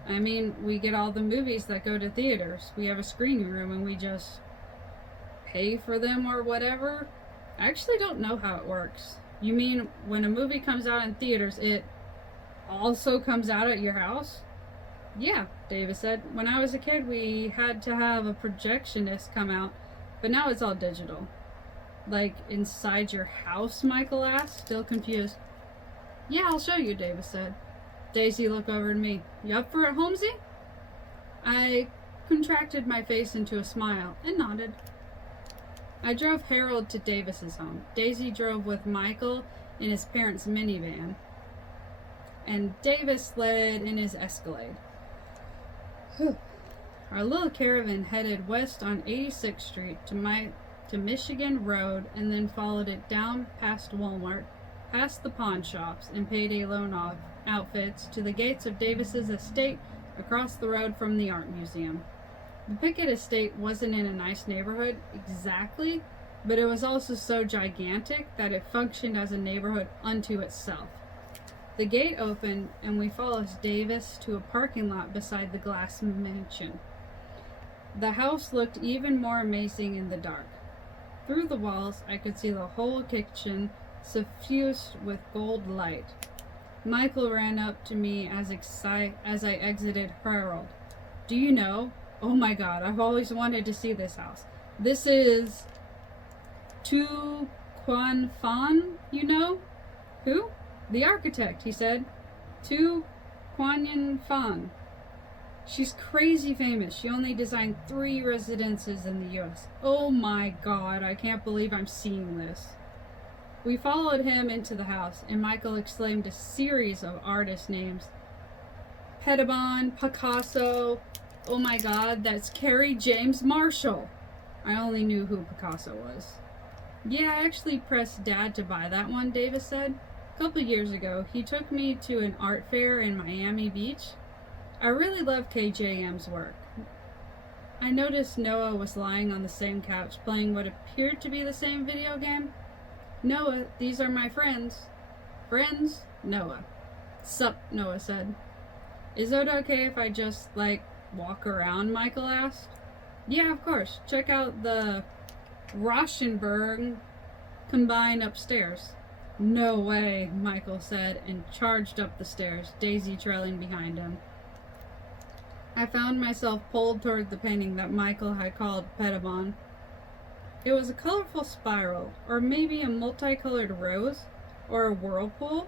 I mean, we get all the movies that go to theaters. We have a screening room and we just pay for them or whatever. I actually don't know how it works. You mean when a movie comes out in theaters, it also comes out at your house? Yeah, Davis said. When I was a kid, we had to have a projectionist come out, but now it's all digital. Like inside your house, Michael asked, still confused. Yeah, I'll show you, Davis said. Daisy looked over at me. You up for it, Holmesy? I contracted my face into a smile and nodded. I drove Harold to Davis's home. Daisy drove with Michael in his parents' minivan, and Davis led in his Escalade. Whew. Our little caravan headed west on 86th Street to Michigan Road and then followed it down past Walmart, past the pawn shops and payday loan outfits to the gates of Davis's estate across the road from the art museum. The Pickett estate wasn't in a nice neighborhood exactly, but it was also so gigantic that it functioned as a neighborhood unto itself. The gate opened and we followed Davis to a parking lot beside the glass mansion. The house looked even more amazing in the dark. Through the walls, I could see the whole kitchen suffused with gold light. Michael ran up to me as I exited Harold. Do you know? Oh my God, I've always wanted to see this house. This is Tu Quan Phan, you know? Who? The architect, he said. Tu Quan Phan. She's crazy famous. She only designed 3 residences in the U.S. Oh my God, I can't believe I'm seeing this. We followed him into the house, and Michael exclaimed a series of artist names. Pettibon, Picasso. Oh my God, that's Carrie James Marshall. I only knew who Picasso was. Yeah, I actually pressed Dad to buy that one, Davis said. A couple years ago, he took me to an art fair in Miami Beach. I really love KJM's work. I noticed Noah was lying on the same couch playing what appeared to be the same video game. Noah, these are my friends. Friends? Noah. Sup, Noah said. Is it okay if I just, walk around, Michael asked. Yeah, of course. Check out the Rauschenberg combine upstairs. No way, Michael said, and charged up the stairs, Daisy trailing behind him. I found myself pulled toward the painting that Michael had called Pettibon. It was a colorful spiral, or maybe a multicolored rose, or a whirlpool.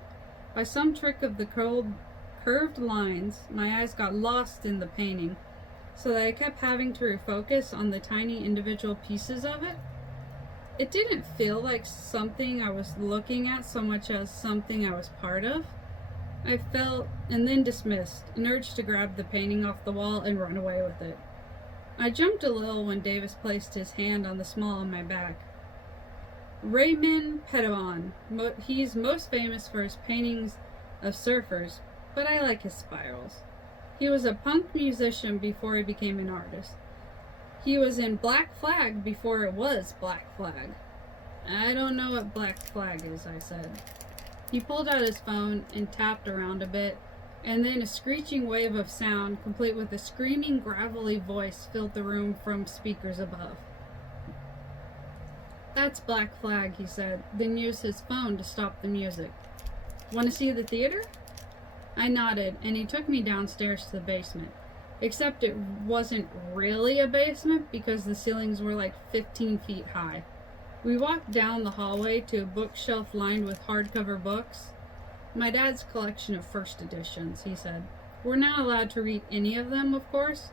By some trick of the curved lines, my eyes got lost in the painting, so that I kept having to refocus on the tiny individual pieces of it. It didn't feel like something I was looking at so much as something I was part of. I felt, and then dismissed, an urge to grab the painting off the wall and run away with it. I jumped a little when Davis placed his hand on the small of my back. Raymond Pettibon. He's most famous for his paintings of surfers, but I like his spirals. He was a punk musician before he became an artist. He was in Black Flag before it was Black Flag. I don't know what Black Flag is, I said. He pulled out his phone and tapped around a bit, and then a screeching wave of sound, complete with a screaming, gravelly voice, filled the room from speakers above. That's Black Flag, he said, then used his phone to stop the music. Want to see the theater? I nodded, and he took me downstairs to the basement. Except it wasn't really a basement because the ceilings were like 15 feet high. We walked down the hallway to a bookshelf lined with hardcover books. My dad's collection of first editions, he said. We're not allowed to read any of them, of course.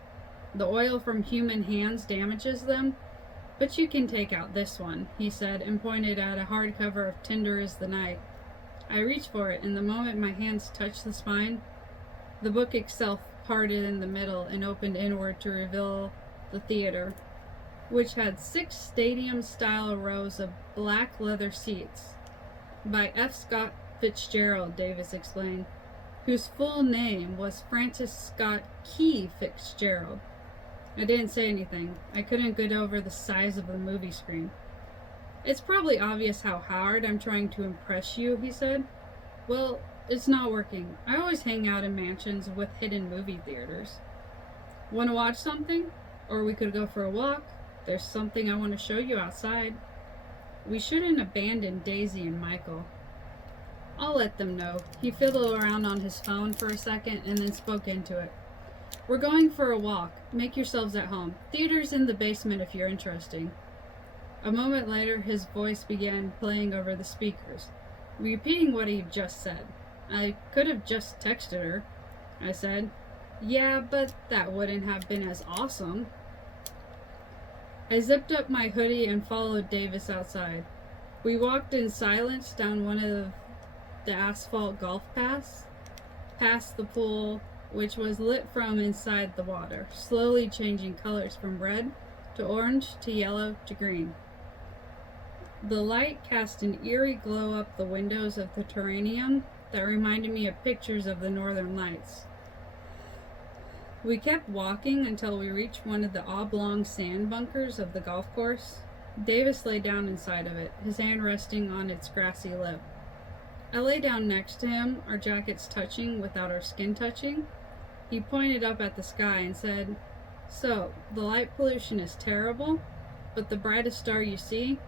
The oil from human hands damages them. But you can take out this one, he said, and pointed at a hardcover of Tender is the Night. I reached for it, and the moment my hands touched the spine, the book itself parted in the middle and opened inward to reveal the theater. which had 6 stadium-style rows of black leather seats. By F. Scott Fitzgerald, Davis explained, whose full name was Francis Scott Key Fitzgerald. I didn't say anything. I couldn't get over the size of the movie screen. It's probably obvious how hard I'm trying to impress you, he said. Well, it's not working. I always hang out in mansions with hidden movie theaters. Want to watch something? Or we could go for a walk. There's something I want to show you outside. We shouldn't abandon Daisy and Michael. I'll let them know. He fiddled around on his phone for a second and then spoke into it. We're going for a walk. Make yourselves at home. Theater's in the basement if you're interested. A moment later, his voice began playing over the speakers, repeating what he just said. I could have just texted her, I said. Yeah, but that wouldn't have been as awesome. I zipped up my hoodie and followed Davis outside. We walked in silence down one of the asphalt golf paths, past the pool, which was lit from inside the water, slowly changing colors from red to orange to yellow to green. The light cast an eerie glow up the windows of the terrarium that reminded me of pictures of the northern lights. We kept walking until we reached one of the oblong sand bunkers of the golf course. Davis lay down inside of it, his hand resting on its grassy lip. I lay down next to him, our jackets touching without our skin touching. He pointed up at the sky and said, So, the light pollution is terrible, but the brightest star you see?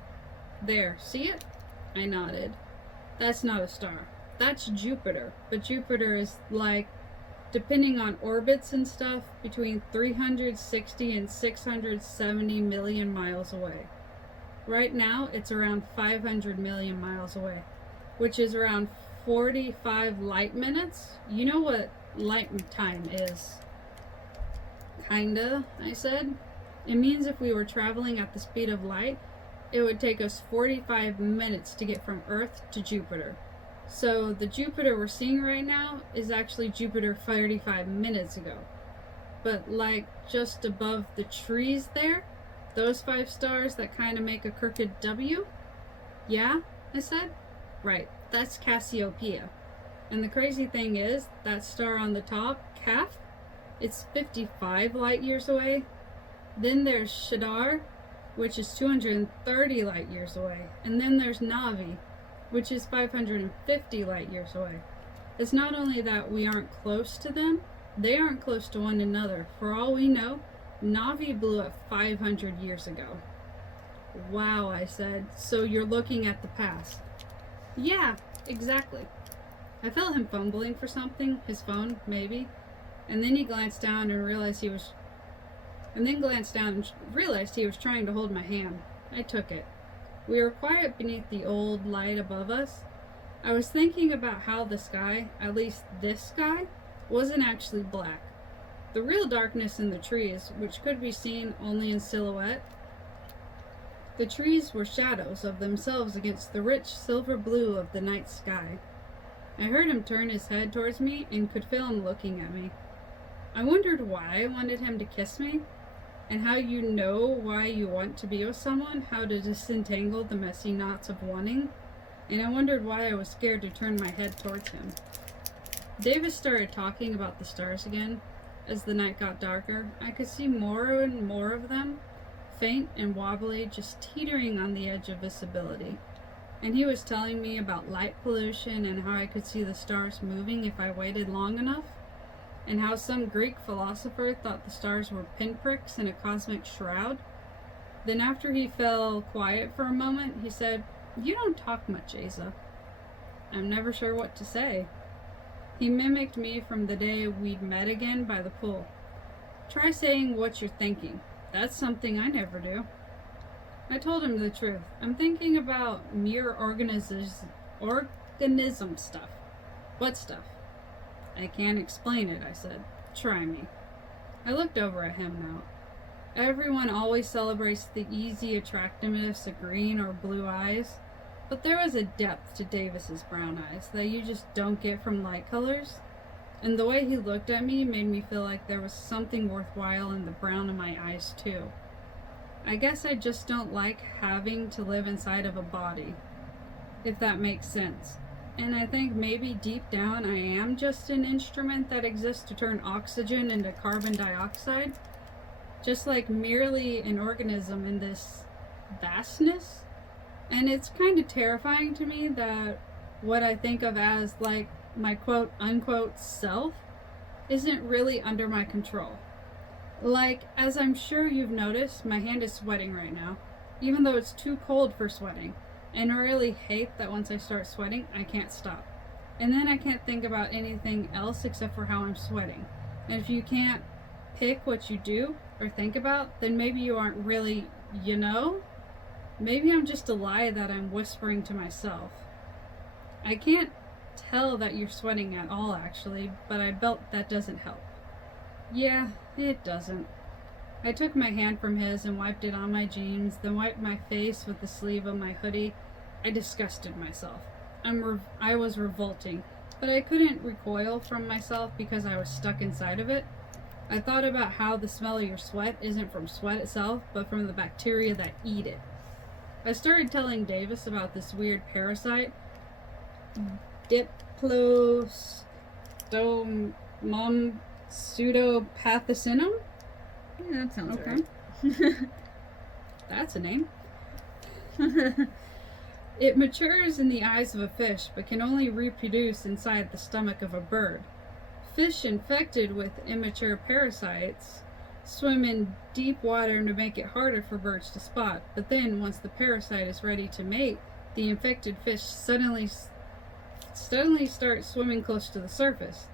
There, see it? I nodded. That's not a star. That's Jupiter, but Jupiter is like, depending on orbits and stuff, between 360 and 670 million miles away. Right now, it's around 500 million miles away, which is around 45 light minutes. You know what light time is? Kinda, I said. It means if we were traveling at the speed of light, it would take us 45 minutes to get from Earth to Jupiter. So the Jupiter we're seeing right now is actually Jupiter 45 minutes ago. But like just above the trees there, those 5 stars that kind of make a crooked W? Yeah, I said. Right, that's Cassiopeia. And the crazy thing is, that star on the top, Calf, it's 55 light years away. Then there's Shadar, which is 230 light years away. And then there's Navi, which is 550 light years away. It's not only that we aren't close to them, they aren't close to one another. For all we know, Navi blew up 500 years ago. Wow, I said. So you're looking at the past. Yeah, exactly. I felt him fumbling for something, his phone, maybe. And then he glanced down and realized he was trying to hold my hand. I took it. We were quiet beneath the old light above us. I was thinking about how the sky, at least this sky, wasn't actually black. The real darkness in the trees, which could be seen only in silhouette. The trees were shadows of themselves against the rich silver blue of the night sky. I heard him turn his head towards me and could feel him looking at me. I wondered why I wanted him to kiss me, and how you know why you want to be with someone, how to disentangle the messy knots of wanting, and I wondered why I was scared to turn my head towards him. Davis started talking about the stars again. As the night got darker, I could see more and more of them, faint and wobbly, just teetering on the edge of visibility. And he was telling me about light pollution and how I could see the stars moving if I waited long enough, and how some Greek philosopher thought the stars were pinpricks in a cosmic shroud. Then after he fell quiet for a moment, he said, You don't talk much, Asa. I'm never sure what to say. He mimicked me from the day we'd met again by the pool. Try saying what you're thinking. That's something I never do. I told him the truth. I'm thinking about mere organism stuff. What stuff? I can't explain it, I said. Try me. I looked over at him now. Everyone always celebrates the easy attractiveness of green or blue eyes, but there was a depth to Davis's brown eyes that you just don't get from light colors, and the way he looked at me made me feel like there was something worthwhile in the brown of my eyes too. I guess I just don't like having to live inside of a body, if that makes sense. And I think maybe deep down I am just an instrument that exists to turn oxygen into carbon dioxide, just like merely an organism in this vastness. And it's kind of terrifying to me that what I think of as like my quote unquote self isn't really under my control. Like, as I'm sure you've noticed, my hand is sweating right now, even though it's too cold for sweating. And I really hate that once I start sweating, I can't stop. And then I can't think about anything else except for how I'm sweating. And if you can't pick what you do or think about, then maybe you aren't really, you know? Maybe I'm just a lie that I'm whispering to myself. I can't tell that you're sweating at all, actually, but I bet that doesn't help. Yeah, it doesn't. I took my hand from his and wiped it on my jeans, then wiped my face with the sleeve of my hoodie. I disgusted myself. I was revolting, but I couldn't recoil from myself because I was stuck inside of it. I thought about how the smell of your sweat isn't from sweat itself, but from the bacteria that eat it. I started telling Davis about this weird parasite, Pseudopathocinum? Yeah, that sounds Okay. right. That's a name. It matures in the eyes of a fish, but can only reproduce inside the stomach of a bird. Fish infected with immature parasites swim in deep water to make it harder for birds to spot, but then once the parasite is ready to mate, the infected fish suddenly start swimming close to the surface.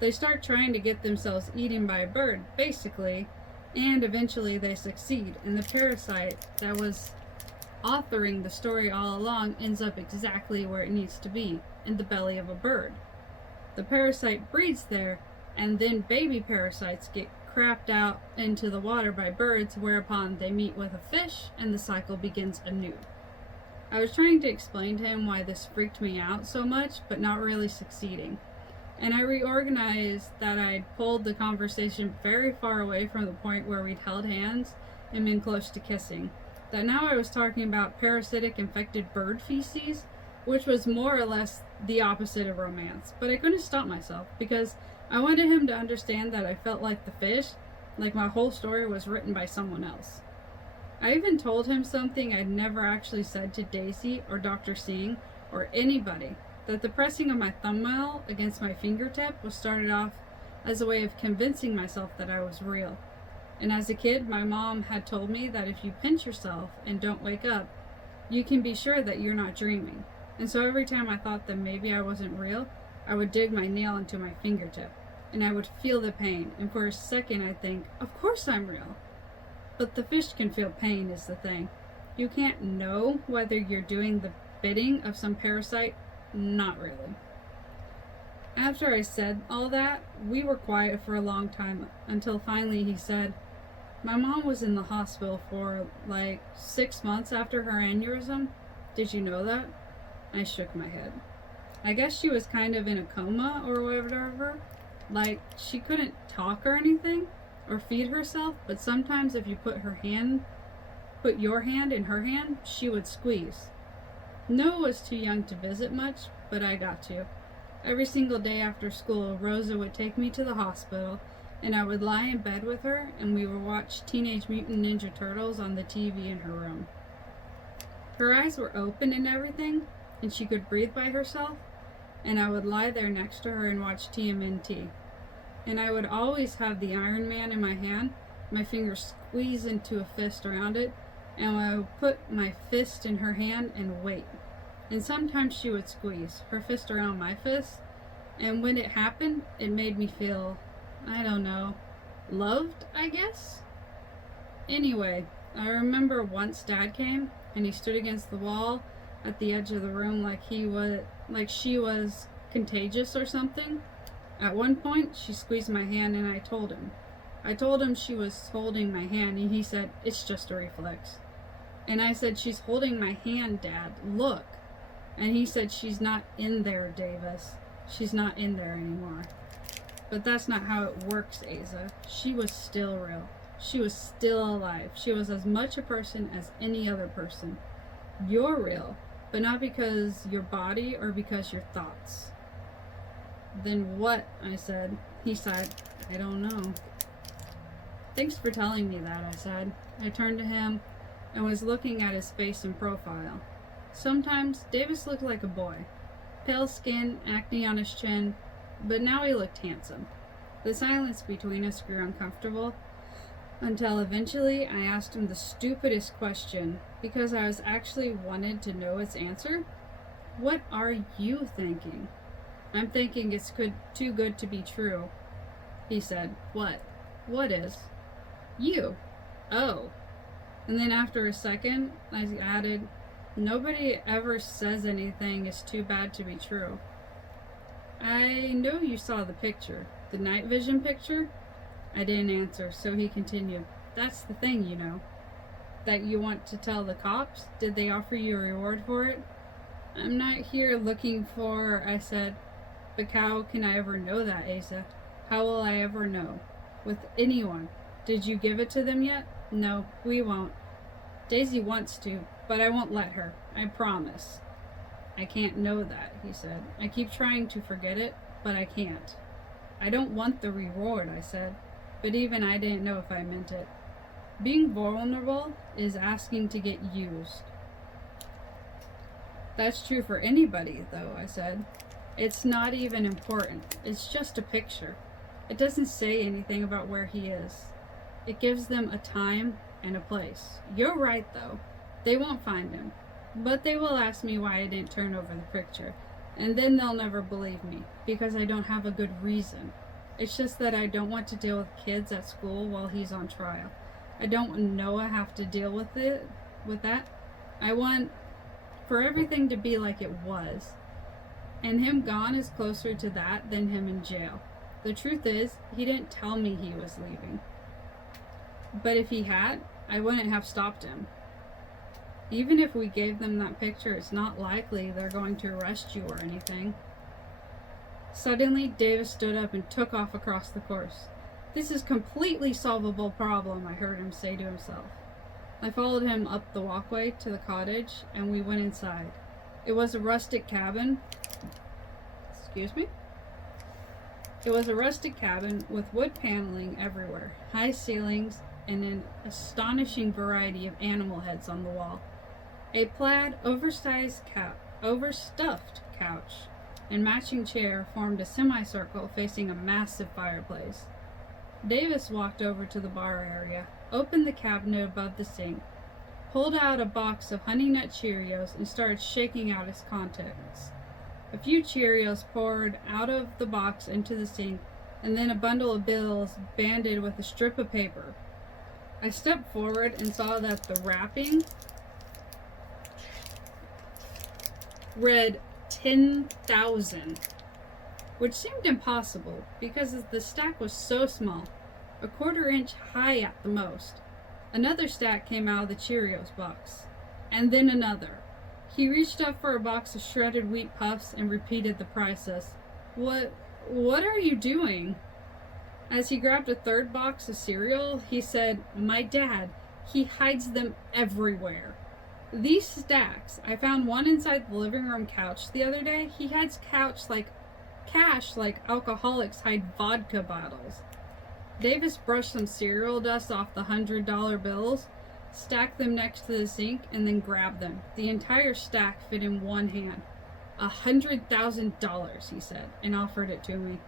They start trying to get themselves eaten by a bird, basically, and eventually they succeed, and the parasite that was authoring the story all along ends up exactly where it needs to be, in the belly of a bird. The parasite breeds there, and then baby parasites get crapped out into the water by birds, whereupon they meet with a fish, and the cycle begins anew. I was trying to explain to him why this freaked me out so much, but not really succeeding. And I reorganized that I'd pulled the conversation very far away from the point where we'd held hands and been close to kissing. That now I was talking about parasitic infected bird feces, which was more or less the opposite of romance. But I couldn't stop myself because I wanted him to understand that I felt like the fish, like my whole story was written by someone else. I even told him something I'd never actually said to Daisy or Dr. Singh or anybody, that the pressing of my thumbnail against my fingertip was started off as a way of convincing myself that I was real. And as a kid, my mom had told me that if you pinch yourself and don't wake up, you can be sure that you're not dreaming. And so every time I thought that maybe I wasn't real, I would dig my nail into my fingertip, and I would feel the pain, and for a second I'd think, of course I'm real. But the fish can feel pain is the thing. You can't know whether you're doing the bidding of some parasite. Not really. After I said all that, we were quiet for a long time until finally he said, my mom was in the hospital for like 6 months after her aneurysm. Did you know that? I shook my head. I guess she was kind of in a coma or whatever. Like, she couldn't talk or anything or feed herself, but sometimes if you put your hand in her hand, she would squeeze. Noah was too young to visit much, but I got to. Every single day after school, Rosa would take me to the hospital, and I would lie in bed with her, and we would watch Teenage Mutant Ninja Turtles on the TV in her room. Her eyes were open and everything, and she could breathe by herself, and I would lie there next to her and watch TMNT. And I would always have the Iron Man in my hand, my fingers squeeze into a fist around it, and I would put my fist in her hand and wait. And sometimes she would squeeze her fist around my fist, and when it happened, it made me feel, I don't know, loved, I guess? Anyway, I remember once Dad came, and he stood against the wall at the edge of the room like she was contagious or something. At one point, she squeezed my hand, and I told him she was holding my hand, and he said, it's just a reflex. And I said, she's holding my hand, Dad, look. And he said, she's not in there, Davis. She's not in there anymore. But that's not how it works, Asa. She was still real. She was still alive. She was as much a person as any other person. You're real, but not because your body or because your thoughts. Then what? I said. He sighed. I don't know. Thanks for telling me that, I said. I turned to him and was looking at his face and profile. Sometimes Davis looked like a boy. Pale skin, acne on his chin, but now he looked handsome. The silence between us grew uncomfortable until eventually I asked him the stupidest question because I was actually wanted to know its answer. What are you thinking? I'm thinking it's too good to be true. He said, What? What is? You. Oh. And then after a second, I added, Nobody ever says anything is too bad to be true. I know you saw the picture. The night vision picture? I didn't answer, so he continued. That's the thing, you know. That you want to tell the cops? Did they offer you a reward for it? I'm not here looking for, I said. But how can I ever know that, Asa? How will I ever know? With anyone. Did you give it to them yet? No, we won't. Daisy wants to, but I won't let her. I promise. I can't know that, he said. I keep trying to forget it, but I can't. I don't want the reward, I said. But even I didn't know if I meant it. Being vulnerable is asking to get used. That's true for anybody, though, I said. It's not even important. It's just a picture. It doesn't say anything about where he is. It gives them a time and a place. You're right, though. They won't find him. But they will ask me why I didn't turn over the picture. And then they'll never believe me, because I don't have a good reason. It's just that I don't want to deal with kids at school while he's on trial. I don't want Noah have to deal with that. I want for everything to be like it was. And him gone is closer to that than him in jail. The truth is, he didn't tell me he was leaving. But if he had, I wouldn't have stopped him. Even if we gave them that picture, it's not likely they're going to arrest you or anything. Suddenly, Davis stood up and took off across the course. This is completely solvable problem, I heard him say to himself. I followed him up the walkway to the cottage, and we went inside. It was a rustic cabin. Excuse me? It was a rustic cabin with wood paneling everywhere, high ceilings, and an astonishing variety of animal heads on the wall. A plaid, overstuffed couch and matching chair formed a semicircle facing a massive fireplace. Davis walked over to the bar area, opened the cabinet above the sink, pulled out a box of Honey Nut Cheerios, and started shaking out its contents. A few Cheerios poured out of the box into the sink, and then a bundle of bills banded with a strip of paper. I stepped forward and saw that the wrapping read 10,000, which seemed impossible because the stack was so small, a quarter-inch high at the most. Another stack came out of the Cheerios box, and then another. He reached up for a box of shredded wheat puffs and repeated the process. What are you doing? As he grabbed a third box of cereal, he said, My dad, he hides them everywhere. These stacks, I found one inside the living room couch the other day. He hides cash like alcoholics hide vodka bottles. Davis brushed some cereal dust off the $100 bills, stacked them next to the sink, and then grabbed them. The entire stack fit in one hand. $100,000, he said, and offered it to me.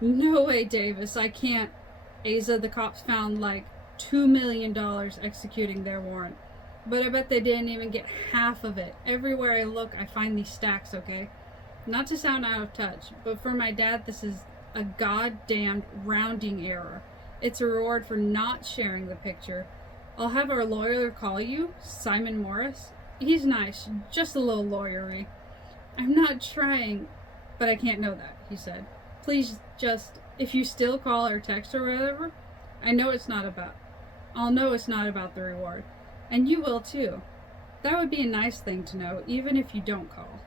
No way, Davis, I can't. Asa, the cops found like $2 million executing their warrant. But I bet they didn't even get half of it. Everywhere I look, I find these stacks, okay? Not to sound out of touch, but for my dad, this is a goddamned rounding error. It's a reward for not sharing the picture. I'll have our lawyer call you, Simon Morris. He's nice, just a little lawyery. I'm not trying, but I can't know that, he said. Please just, if you still call or text or whatever, I'll know it's not about the reward. And you will too. That would be a nice thing to know, even if you don't call.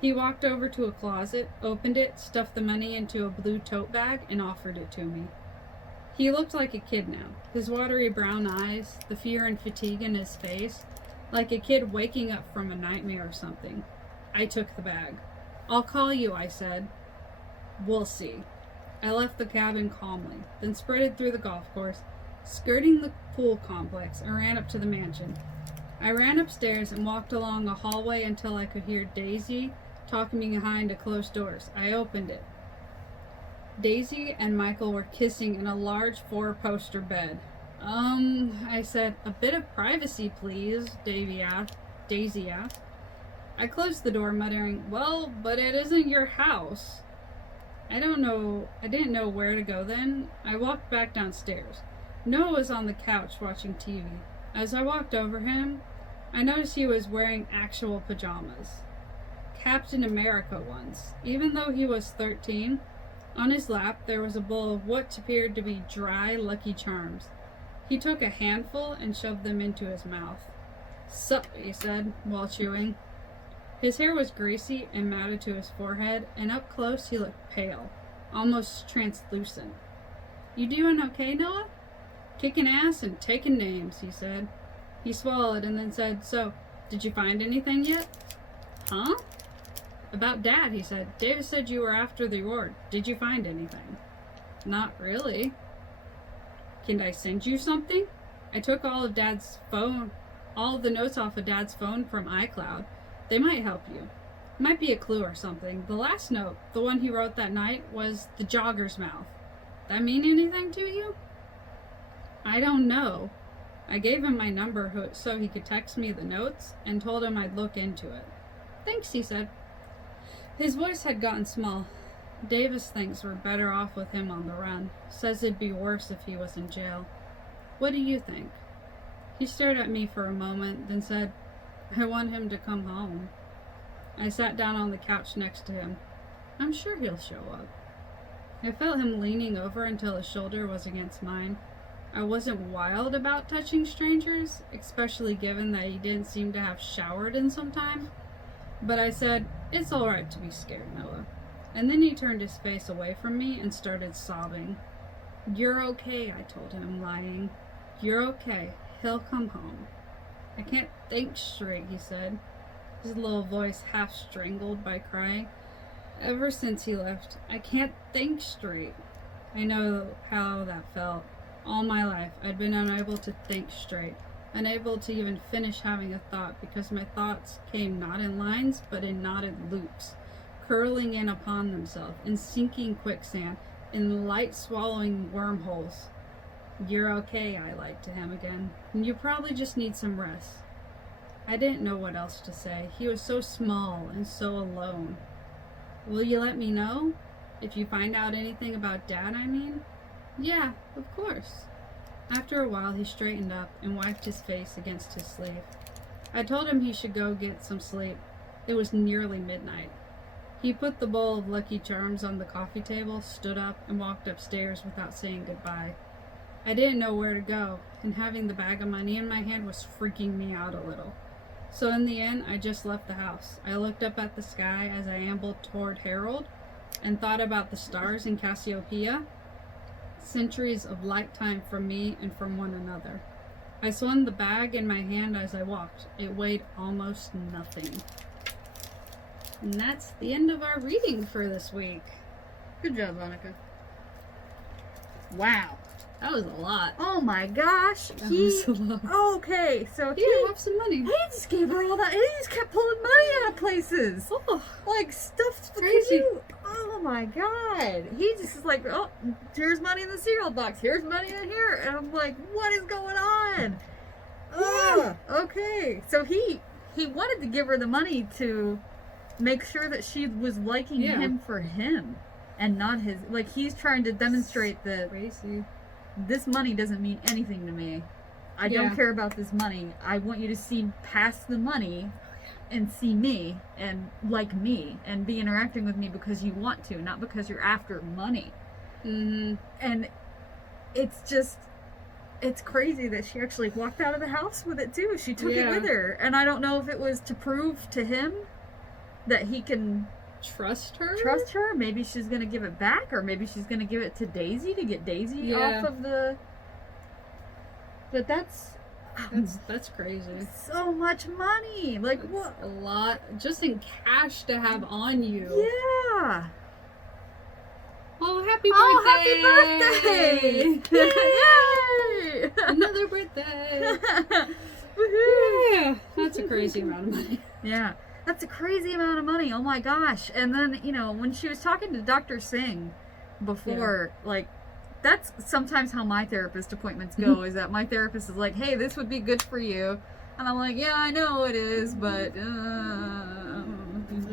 He walked over to a closet, opened it, stuffed the money into a blue tote bag, and offered it to me. He looked like a kid now. His watery brown eyes, the fear and fatigue in his face, like a kid waking up from a nightmare or something. I took the bag. I'll call you, I said. We'll see. I left the cabin calmly, then sprinted through the golf course, skirting the pool complex, and ran up to the mansion. I ran upstairs and walked along a hallway until I could hear Daisy talking behind a closed doors. I opened it. Daisy and Michael were kissing in a large 4-poster bed. I said, a bit of privacy, please, Daisy asked. I closed the door, muttering, well, but it isn't your house. I didn't know where to go then. I walked back downstairs. Noah was on the couch watching TV. As I walked over him, I noticed he was wearing actual pajamas. Captain America ones. Even though he was 13, on his lap there was a bowl of what appeared to be dry Lucky Charms. He took a handful and shoved them into his mouth. Sup, he said, while chewing. His hair was greasy and matted to his forehead, and up close he looked pale, almost translucent. You doing okay, Noah? Kicking ass and taking names, he said. He swallowed and then said, so, did you find anything yet? Huh? About Dad, he said. Davis said you were after the reward. Did you find anything? Not really. Can I send you something? I took all of the notes off of Dad's phone from iCloud. They might help you. Might be a clue or something. The last note, the one he wrote that night, was the jogger's mouth. That mean anything to you? I don't know. I gave him my number so he could text me the notes and told him I'd look into it. Thanks, he said. His voice had gotten small. Davis thinks we're better off with him on the run. Says it'd be worse if he was in jail. What do you think? He stared at me for a moment, then said, I want him to come home. I sat down on the couch next to him. I'm sure he'll show up. I felt him leaning over until his shoulder was against mine. I wasn't wild about touching strangers, especially given that he didn't seem to have showered in some time. But I said, it's alright to be scared, Noah. And then he turned his face away from me and started sobbing. You're okay, I told him, lying. You're okay. He'll come home. I can't think straight, he said, his little voice half strangled by crying. Ever since he left, I can't think straight. I know how that felt. All my life, I'd been unable to think straight, unable to even finish having a thought because my thoughts came not in lines, but in knotted loops, curling in upon themselves, in sinking quicksand, in light-swallowing wormholes. You're okay, I lied to him again. You probably just need some rest. I didn't know what else to say. He was so small and so alone. Will you let me know? If you find out anything about Dad, I mean? Yeah, of course. After a while, he straightened up and wiped his face against his sleeve. I told him he should go get some sleep. It was nearly midnight. He put the bowl of Lucky Charms on the coffee table, stood up, and walked upstairs without saying goodbye. I didn't know where to go, and having the bag of money in my hand was freaking me out a little. So in the end, I just left the house. I looked up at the sky as I ambled toward Harold, and thought about the stars in Cassiopeia, centuries of light time from me and from one another. I swung the bag in my hand as I walked. It weighed almost nothing. And that's the end of our reading for this week. Good job, Monica. Wow. That was a lot. Oh my gosh. That was a lot. Okay, so He didn't have some money. he just gave her all that. He just kept pulling money out of places. Oh, Like stuff. Crazy. Oh my god. He just is like, oh, here's money in the cereal box. Here's money in here. And I'm like, what is going on? Ugh. Okay. So he wanted to give her the money to make sure that she was liking him for him and not his. Like, he's trying to demonstrate that crazy. this money doesn't mean anything to me. I don't care about this money. I want you to see past the money and see me and like me and be interacting with me because you want to, not because you're after money. Mm-hmm. And it's crazy that she actually walked out of the house with it too. She took it with her. And I don't know if it was to prove to him that he can trust her. Trust her. Maybe she's gonna give it back, or maybe she's gonna give it to Daisy to get Daisy off of the. But that's crazy. So much money. Like That's what? a lot just in cash to have on you. Yeah. Oh, happy birthday! Happy birthday! Yay! Another birthday. Woohoo! Yeah, that's a crazy amount of money. Yeah, that's a crazy amount of money. Oh my gosh! And then when she was talking to Dr. Singh before, like. That's sometimes how my therapist appointments go, is that my therapist is like, hey, this would be good for you. And I'm like, yeah, I know it is, but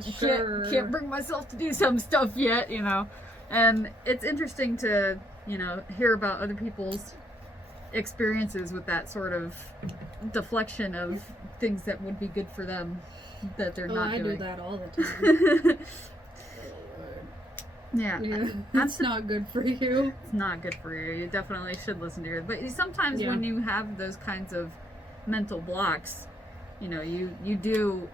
Sure. can't bring myself to do some stuff yet, And it's interesting to, hear about other people's experiences with that sort of deflection of things that would be good for them that they're not doing. I do that all the time. Yeah, that's not good for you. It's not good for you. You definitely should listen to it. But sometimes when you have those kinds of mental blocks, you do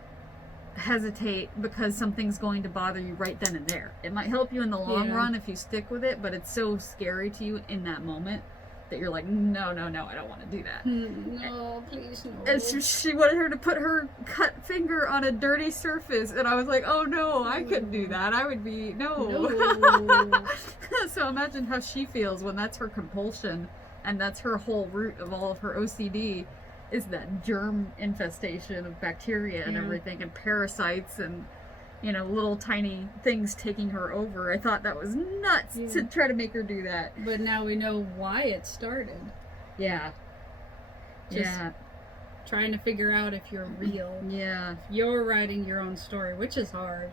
hesitate because something's going to bother you right then and there. It might help you in the long run if you stick with it, but it's so scary to you in that moment that you're like, no, I don't want to do that. No, please no. And she wanted her to put her cut finger on a dirty surface, and I was like, oh no, I couldn't do that. I would be, no. So imagine how she feels when that's her compulsion, and that's her whole root of all of her OCD, is that germ infestation of bacteria and everything, and parasites, and little tiny things taking her over. I thought that was nuts to try to make her do that. But now we know why it started. Yeah. Just trying to figure out if you're real. Yeah. If you're writing your own story, which is hard.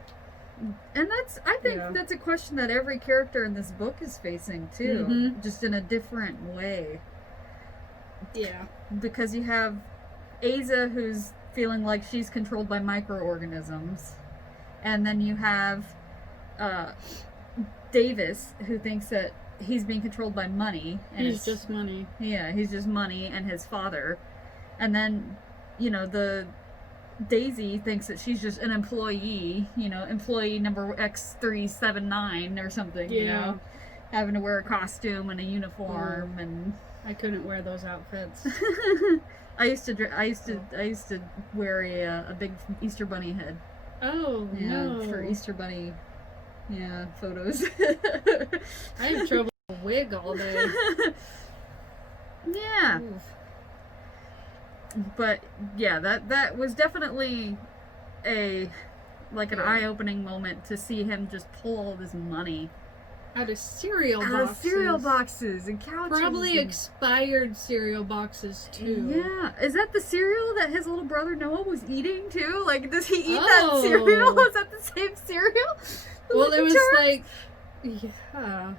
And I think that's a question that every character in this book is facing too, just in a different way. Yeah. Because you have Aza, who's feeling like she's controlled by microorganisms. And then you have Davis, who thinks that he's being controlled by money. And he's just money. Yeah, he's just money and his father. And then, the Daisy thinks that she's just an employee, employee number X379 or something, having to wear a costume and a uniform and... I couldn't wear those outfits. I used to wear a big Easter bunny head. Oh, no. For Easter bunny, photos. I have trouble with a wig all day. Yeah. Oof. But, that was definitely an eye-opening moment to see him just pull all this money. Out of cereal boxes and couches. Probably expired cereal boxes, too. Yeah. Is that the cereal that his little brother Noah was eating, too? Like, does he eat that cereal? Is that the same cereal? Well, it was like... Yeah.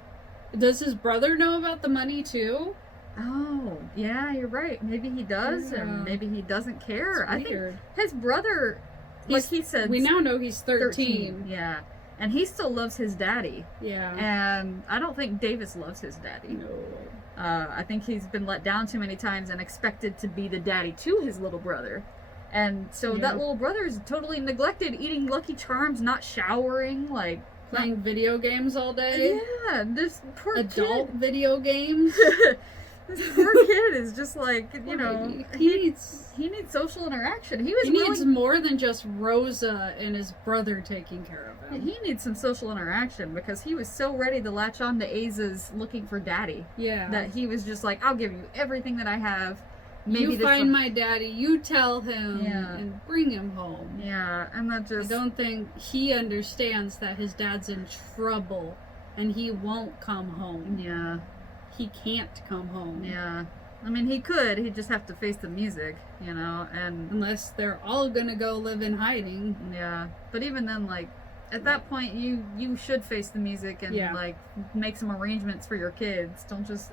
Does his brother know about the money, too? Oh, yeah, you're right. Maybe he does, and maybe he doesn't care. It's weird. I think his brother, he said... We now know he's 13. Yeah. And he still loves his daddy. Yeah. And I don't think Davis loves his daddy. No. I think he's been let down too many times and expected to be the daddy to his little brother. And so that little brother is totally neglected, eating Lucky Charms, not showering, like... Playing video games all day. Yeah, this poor Adult kid. Video games. This poor kid is just like, he needs social interaction. He needs more than just Rosa and his brother taking care of him. He needs some social interaction because he was so ready to latch on to Aza's looking for daddy. Yeah. That he was just like, I'll give you everything that I have. Maybe you find my daddy, you tell him, and bring him home. Yeah, and that just... I don't think he understands that his dad's in trouble and he won't come home. Yeah. He can't come home. Yeah. I mean, he could. He'd just have to face the music, and... Unless they're all gonna go live in hiding. Yeah. But even then, like, at that point, you should face the music and, like, make some arrangements for your kids. Don't just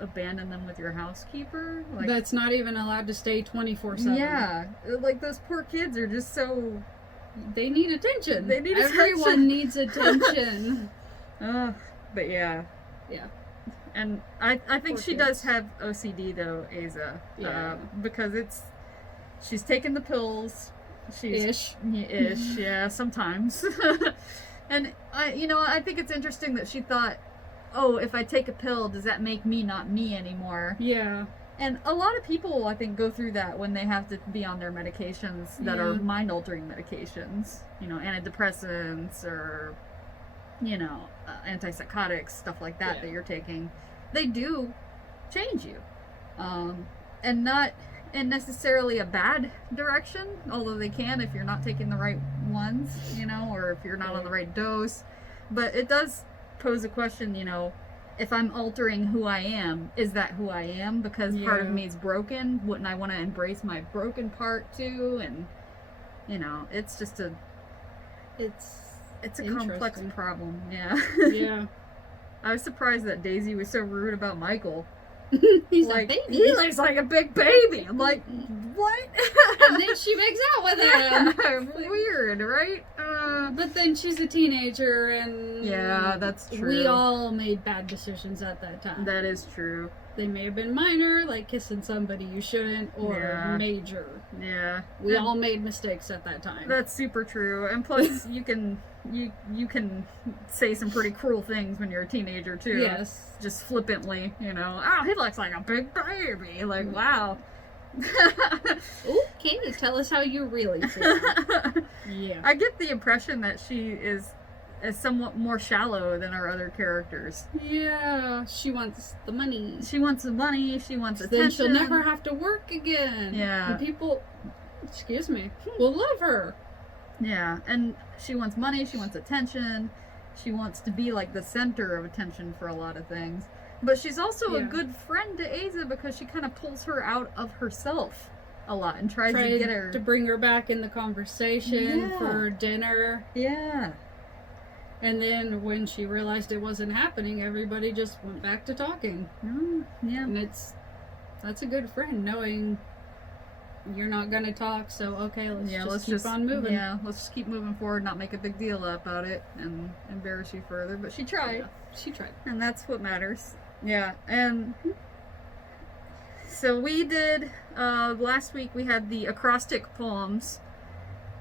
abandon them with your housekeeper. Like, that's not even allowed to stay 24/7. Yeah. Like, those poor kids are just so... They need attention. Everyone attention. Needs attention. But yeah. Yeah. And I think she does have OCD though, Aza. Yeah. Because she's taken the pills Ish. Yeah, sometimes. And I think it's interesting that she thought, oh, if I take a pill, does that make me not me anymore? Yeah. And a lot of people, I think, go through that when they have to be on their medications that are mind-altering medications. Antidepressants or, antipsychotics, stuff like that that you're taking. They do change you. And not in necessarily a bad direction, although they can if you're not taking the right ones, or if you're not on the right dose. But it does pose a question, if I'm altering who I am, is that who I am? Because part of me is broken. Wouldn't I want to embrace my broken part too? And, it's just it's a complex problem. Yeah. Yeah. I was surprised that Daisy was so rude about Michael. He's like, a baby. He looks like a big baby. I'm like, what? And then she makes out with him. Weird, right? But then she's a teenager, and yeah, that's true. We all made bad decisions at that time. That is true. They may have been minor, like kissing somebody you shouldn't, or major. Yeah. We all made mistakes at that time. That's super true. And plus, you can say some pretty cruel things when you're a teenager too. Yes. Just flippantly, oh, he looks like a big baby. Like, wow. Okay, tell us how you really feel. Yeah. I get the impression that she is somewhat more shallow than our other characters. Yeah, she wants the money. She wants the money, she wants attention. Then she'll never have to work again. Yeah. And people, will love her. Yeah, and she wants money, she wants attention, she wants to be like the center of attention for a lot of things. But she's also a good friend to Asa because she kind of pulls her out of herself a lot and tries to get her... to bring her back in the conversation for dinner. Yeah. And then when she realized it wasn't happening, everybody just went back to talking. Yeah. And that's a good friend, knowing you're not going to talk, so okay, let's keep on moving. Yeah, let's just keep moving forward, not make a big deal about it and embarrass you further. But she tried. Yeah, she tried. And that's what matters. Yeah, and so we did, last week we had the acrostic poems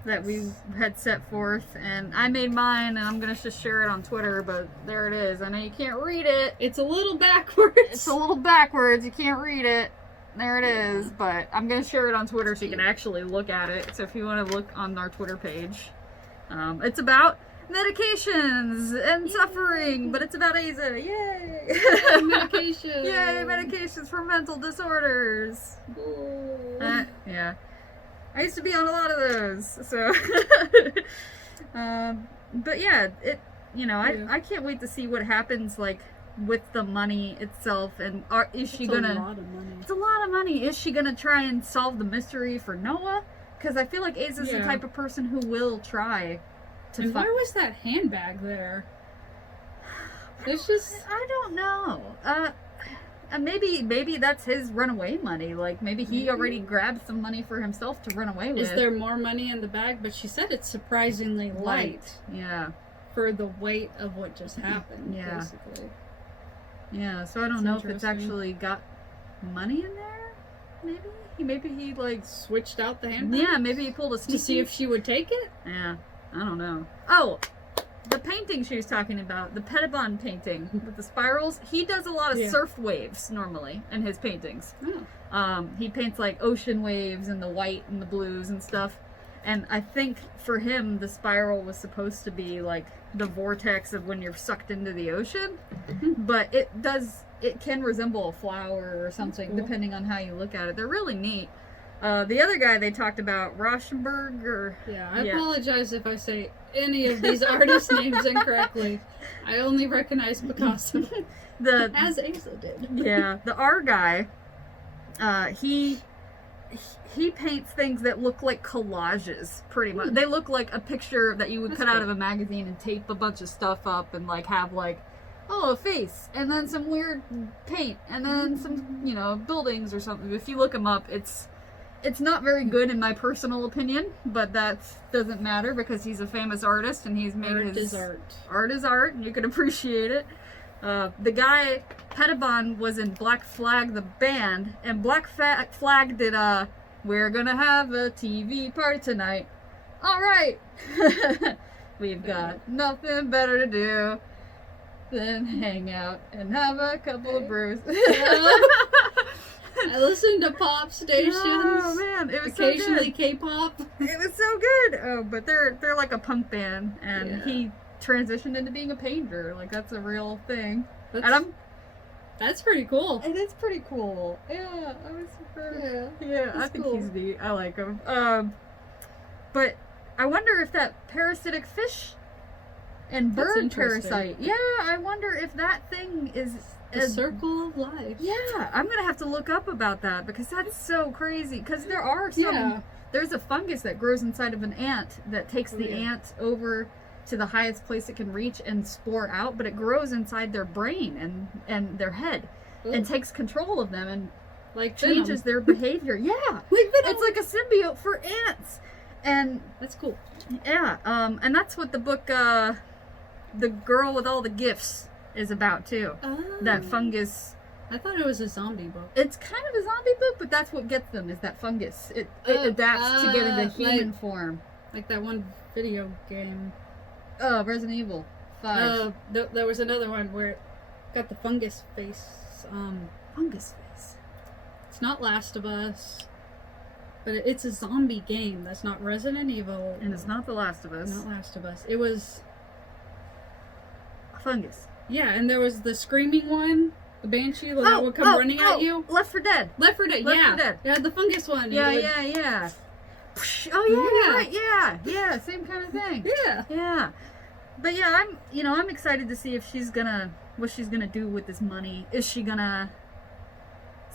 that we had set forth, and I made mine, and I'm going to just share it on Twitter, but there it is. I know you can't read it. It's a little backwards. It's a little backwards. You can't read it. There it is, but I'm going to share it on Twitter so you can actually look at it. So if you want to look on our Twitter page, it's about medications and suffering, but it's about Asa. Yay! Medications. Yay, medications for mental disorders. Yeah. I used to be on a lot of those, so. But yeah, I can't wait to see what happens, like, with the money itself, and is she gonna... It's a lot of money. It's a lot of money. Is she gonna try and solve the mystery for Noah? Because I feel like Asa's the type of person who will try to and where was that handbag there? It's just... I don't know. Maybe that's his runaway money. Like, maybe he already grabbed some money for himself to run away with. Is there more money in the bag? But she said it's surprisingly light. Yeah. For the weight of what just happened, basically. Yeah, so I don't know if it's actually got money in there. Maybe he like switched out the handbag. Yeah, maybe he pulled a sneaky... to see if she would take it. Yeah, I don't know. Oh, the painting she was talking about, the Pettibon painting with the spirals. He does a lot of surf waves normally in his paintings. He paints like ocean waves and the white and the blues and stuff. And I think for him, the spiral was supposed to be like the vortex of when you're sucked into the ocean. But it can resemble a flower or something, depending on how you look at it. They're really neat. The other guy they talked about, Rauschenberg, I apologize if I say any of these artist names incorrectly. I only recognize Picasso. As Asa did. Yeah, the R guy, he paints things that look like collages, pretty much. They look like a picture that you would cut out of a magazine and tape a bunch of stuff up and like have like, a face, and then some weird paint, and then some, buildings or something. If you look him up, it's not very good in my personal opinion, but that doesn't matter because he's a famous artist and he's made his... Art is art, and you can appreciate it. The guy, Pettibon, was in Black Flag, the band, and Black Flag did We're gonna have a TV party tonight. Alright. We've got nothing better to do than hang out and have a couple of brews. I listened to pop stations. Oh man, it was occasionally so good. K-pop. It was so good. Oh, but they're like a punk band, and Yeah. he transitioned into being a painter. Like that's a real thing. That's pretty cool. And it's pretty cool. Yeah, I was super. Yeah, I think cool. he's neat. I like him. But I wonder if that parasitic fish and That's bird interesting. parasite. Yeah, I wonder if that thing is The circle of life. Yeah, I'm gonna have to look up about that because that's so crazy. Because there are some. Yeah. There's a fungus that grows inside of an ant that takes the ant over to the highest place it can reach and spore out, but it grows inside their brain and their head and takes control of them and like changes their behavior. Yeah, it's like a symbiote for ants, and that's cool. yeah, and that's what the book, The Girl with All the Gifts, is about too. Oh. That fungus. I thought it was a zombie book. It's kind of a zombie book, but that's what gets them is that fungus. It adapts to get into human form. Like that one video game. Oh, Resident Evil 5. There was another one where it got the fungus face. Fungus face. It's not Last of Us, but it's a zombie game. That's not Resident Evil. And it's not The Last of Us. Not Last of Us. It was... Fungus. Yeah, and there was the screaming one. The banshee that would come running at you. Left 4 Dead. Left 4 Dead, Left yeah. 4 Dead. Yeah, the fungus one. Yeah. Oh yeah, Yeah. right, yeah, same kind of thing. Yeah. Yeah. But yeah, I'm excited to see if what she's gonna do with this money. Is she gonna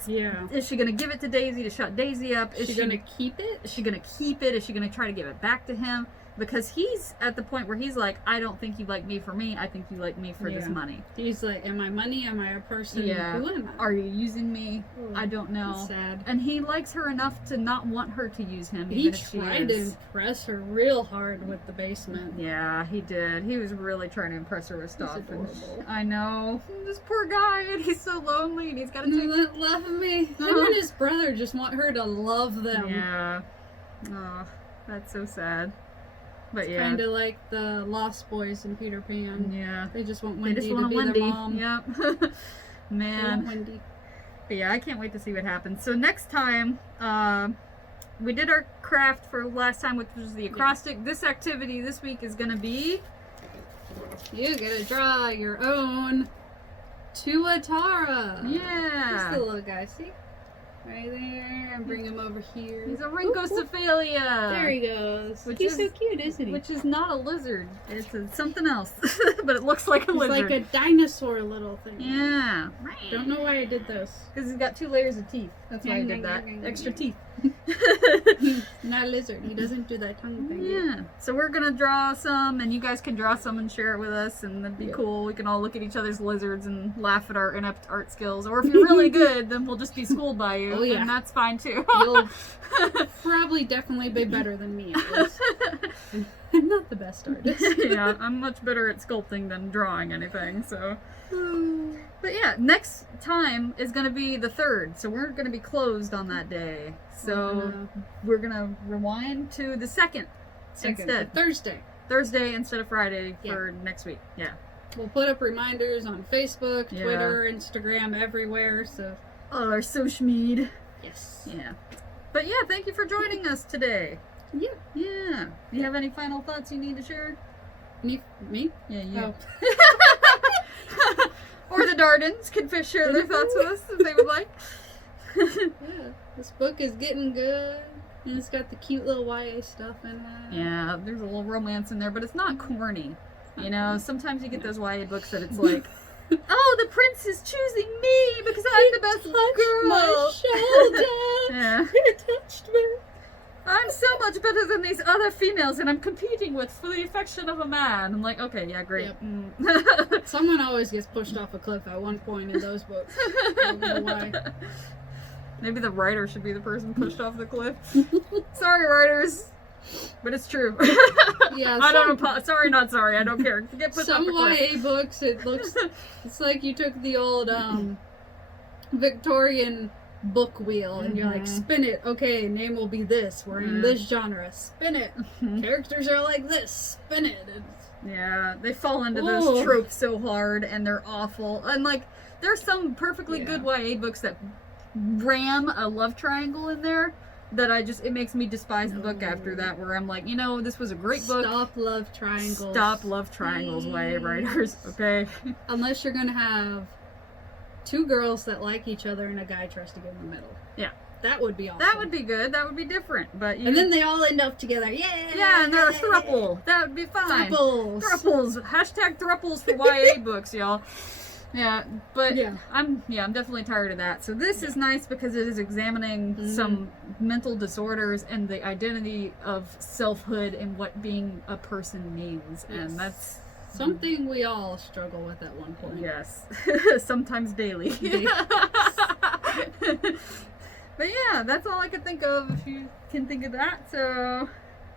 give it to Daisy to shut Daisy up? Is she gonna keep it? Is she gonna keep it? Is she gonna try to give it back to him? Because he's at the point where he's like, I don't think you like me for me. I think you like me for this money. He's like, am I money? Am I a person? Yeah. Who am I? Are you using me? Ooh, I don't know. That's sad. And he likes her enough to not want her to use him. He even if she tried to is. impress her real hard with the basement. Yeah, he did. He was really trying to impress her with stuff. And adorable. I know. This poor guy, and he's so lonely, and he's got to take... Love me. Him and his brother just want her to love them. Yeah. Oh, that's so sad. But yeah. Kind of like the Lost Boys in Peter Pan. Yeah. They just want They Wendy just to want be a Wendy. their mom. Yep. They Man. want Wendy. But yeah, I can't wait to see what happens. So next time, we did our craft for last time, which was the acrostic. This activity this week is going to be... You gotta draw your own Tuatara. Yeah. Just the little guy, see? Right there, and bring him over here. He's a Rhynchocephalia. There he goes. He's so cute, isn't he? Which is not a lizard. It's something else. But it looks like a He's lizard. like a dinosaur little thing. Yeah. Don't know why I did those. Because he's got 2 layers of teeth. That's why I did that. Extra teeth. He's not a lizard. He doesn't do that tongue thing. Yeah. So we're going to draw some, and you guys can draw some and share it with us, and that'd be cool. We can all look at each other's lizards and laugh at our inept art skills. Or if you're really good, then we'll just be schooled by you. Oh, yeah. And that's fine, too. You'll probably definitely be better than me at this. I'm not the best artist. Yeah, I'm much better at sculpting than drawing anything, so... But yeah, next time is going to be the 3rd, so we're going to be closed on that day. So we're going to rewind to the 2nd instead. Thursday instead of Friday for next week. Yeah. We'll put up reminders on Facebook, Twitter, Instagram, everywhere, so... All our social media. Yes. Yeah. But yeah, thank you for joining us today. Yeah. Yeah. Do you have any final thoughts you need to share? Me? Yeah, you. Oh. Or the Dardens can share their thoughts with us if they would like. Yeah, this book is getting good, and it's got the cute little YA stuff in it. Yeah, there's a little romance in there, but it's not corny. You know, sometimes you get those YA books that it's like, oh, the prince is choosing me because I'm the best girl. My shoulder. Yeah. He touched me. I'm so much better than these other females, and I'm competing with for the affection of a man. I'm like, okay, yeah, great. Yep. Someone always gets pushed off a cliff at one point in those books. I don't know why. Maybe the writer should be the person pushed off the cliff. Sorry, writers. But it's true. Yeah, I don't sorry, not sorry. I don't care. Get pushed off the cliff. YA books, it looks, it's like you took the old Victorian book wheel, and you're like, spin it. Okay, name will be this. We're in this genre. Spin it. Characters are like this. Spin it. Yeah, they fall into those tropes so hard, and they're awful. And like, there's some perfectly good YA books that ram a love triangle in there that it makes me despise the book after that, where I'm like, you know, this was a great book. Stop love triangles. Stop love triangles, YA writers, okay? Unless you're gonna have two girls that like each other and a guy tries to get in the middle. Yeah. That would be awesome. That would be good. That would be different. But and then they all end up together. Yeah. Yeah, and they're a throuple. That would be fine. Thruples. Hashtag thruples for YA books, y'all. Yeah, but I'm definitely tired of that. So this is nice because it is examining some mental disorders and the identity of selfhood and what being a person means, and that's something we all struggle with at one point. Yes, sometimes daily. But yeah, that's all I could think of. If you can think of that, so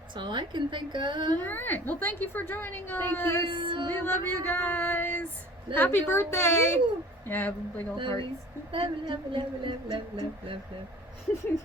that's all I can think of. All right. Well, thank you for joining us. Thank you. We love you guys. Love Happy you. birthday! Woo. Yeah, big old hearts. Love.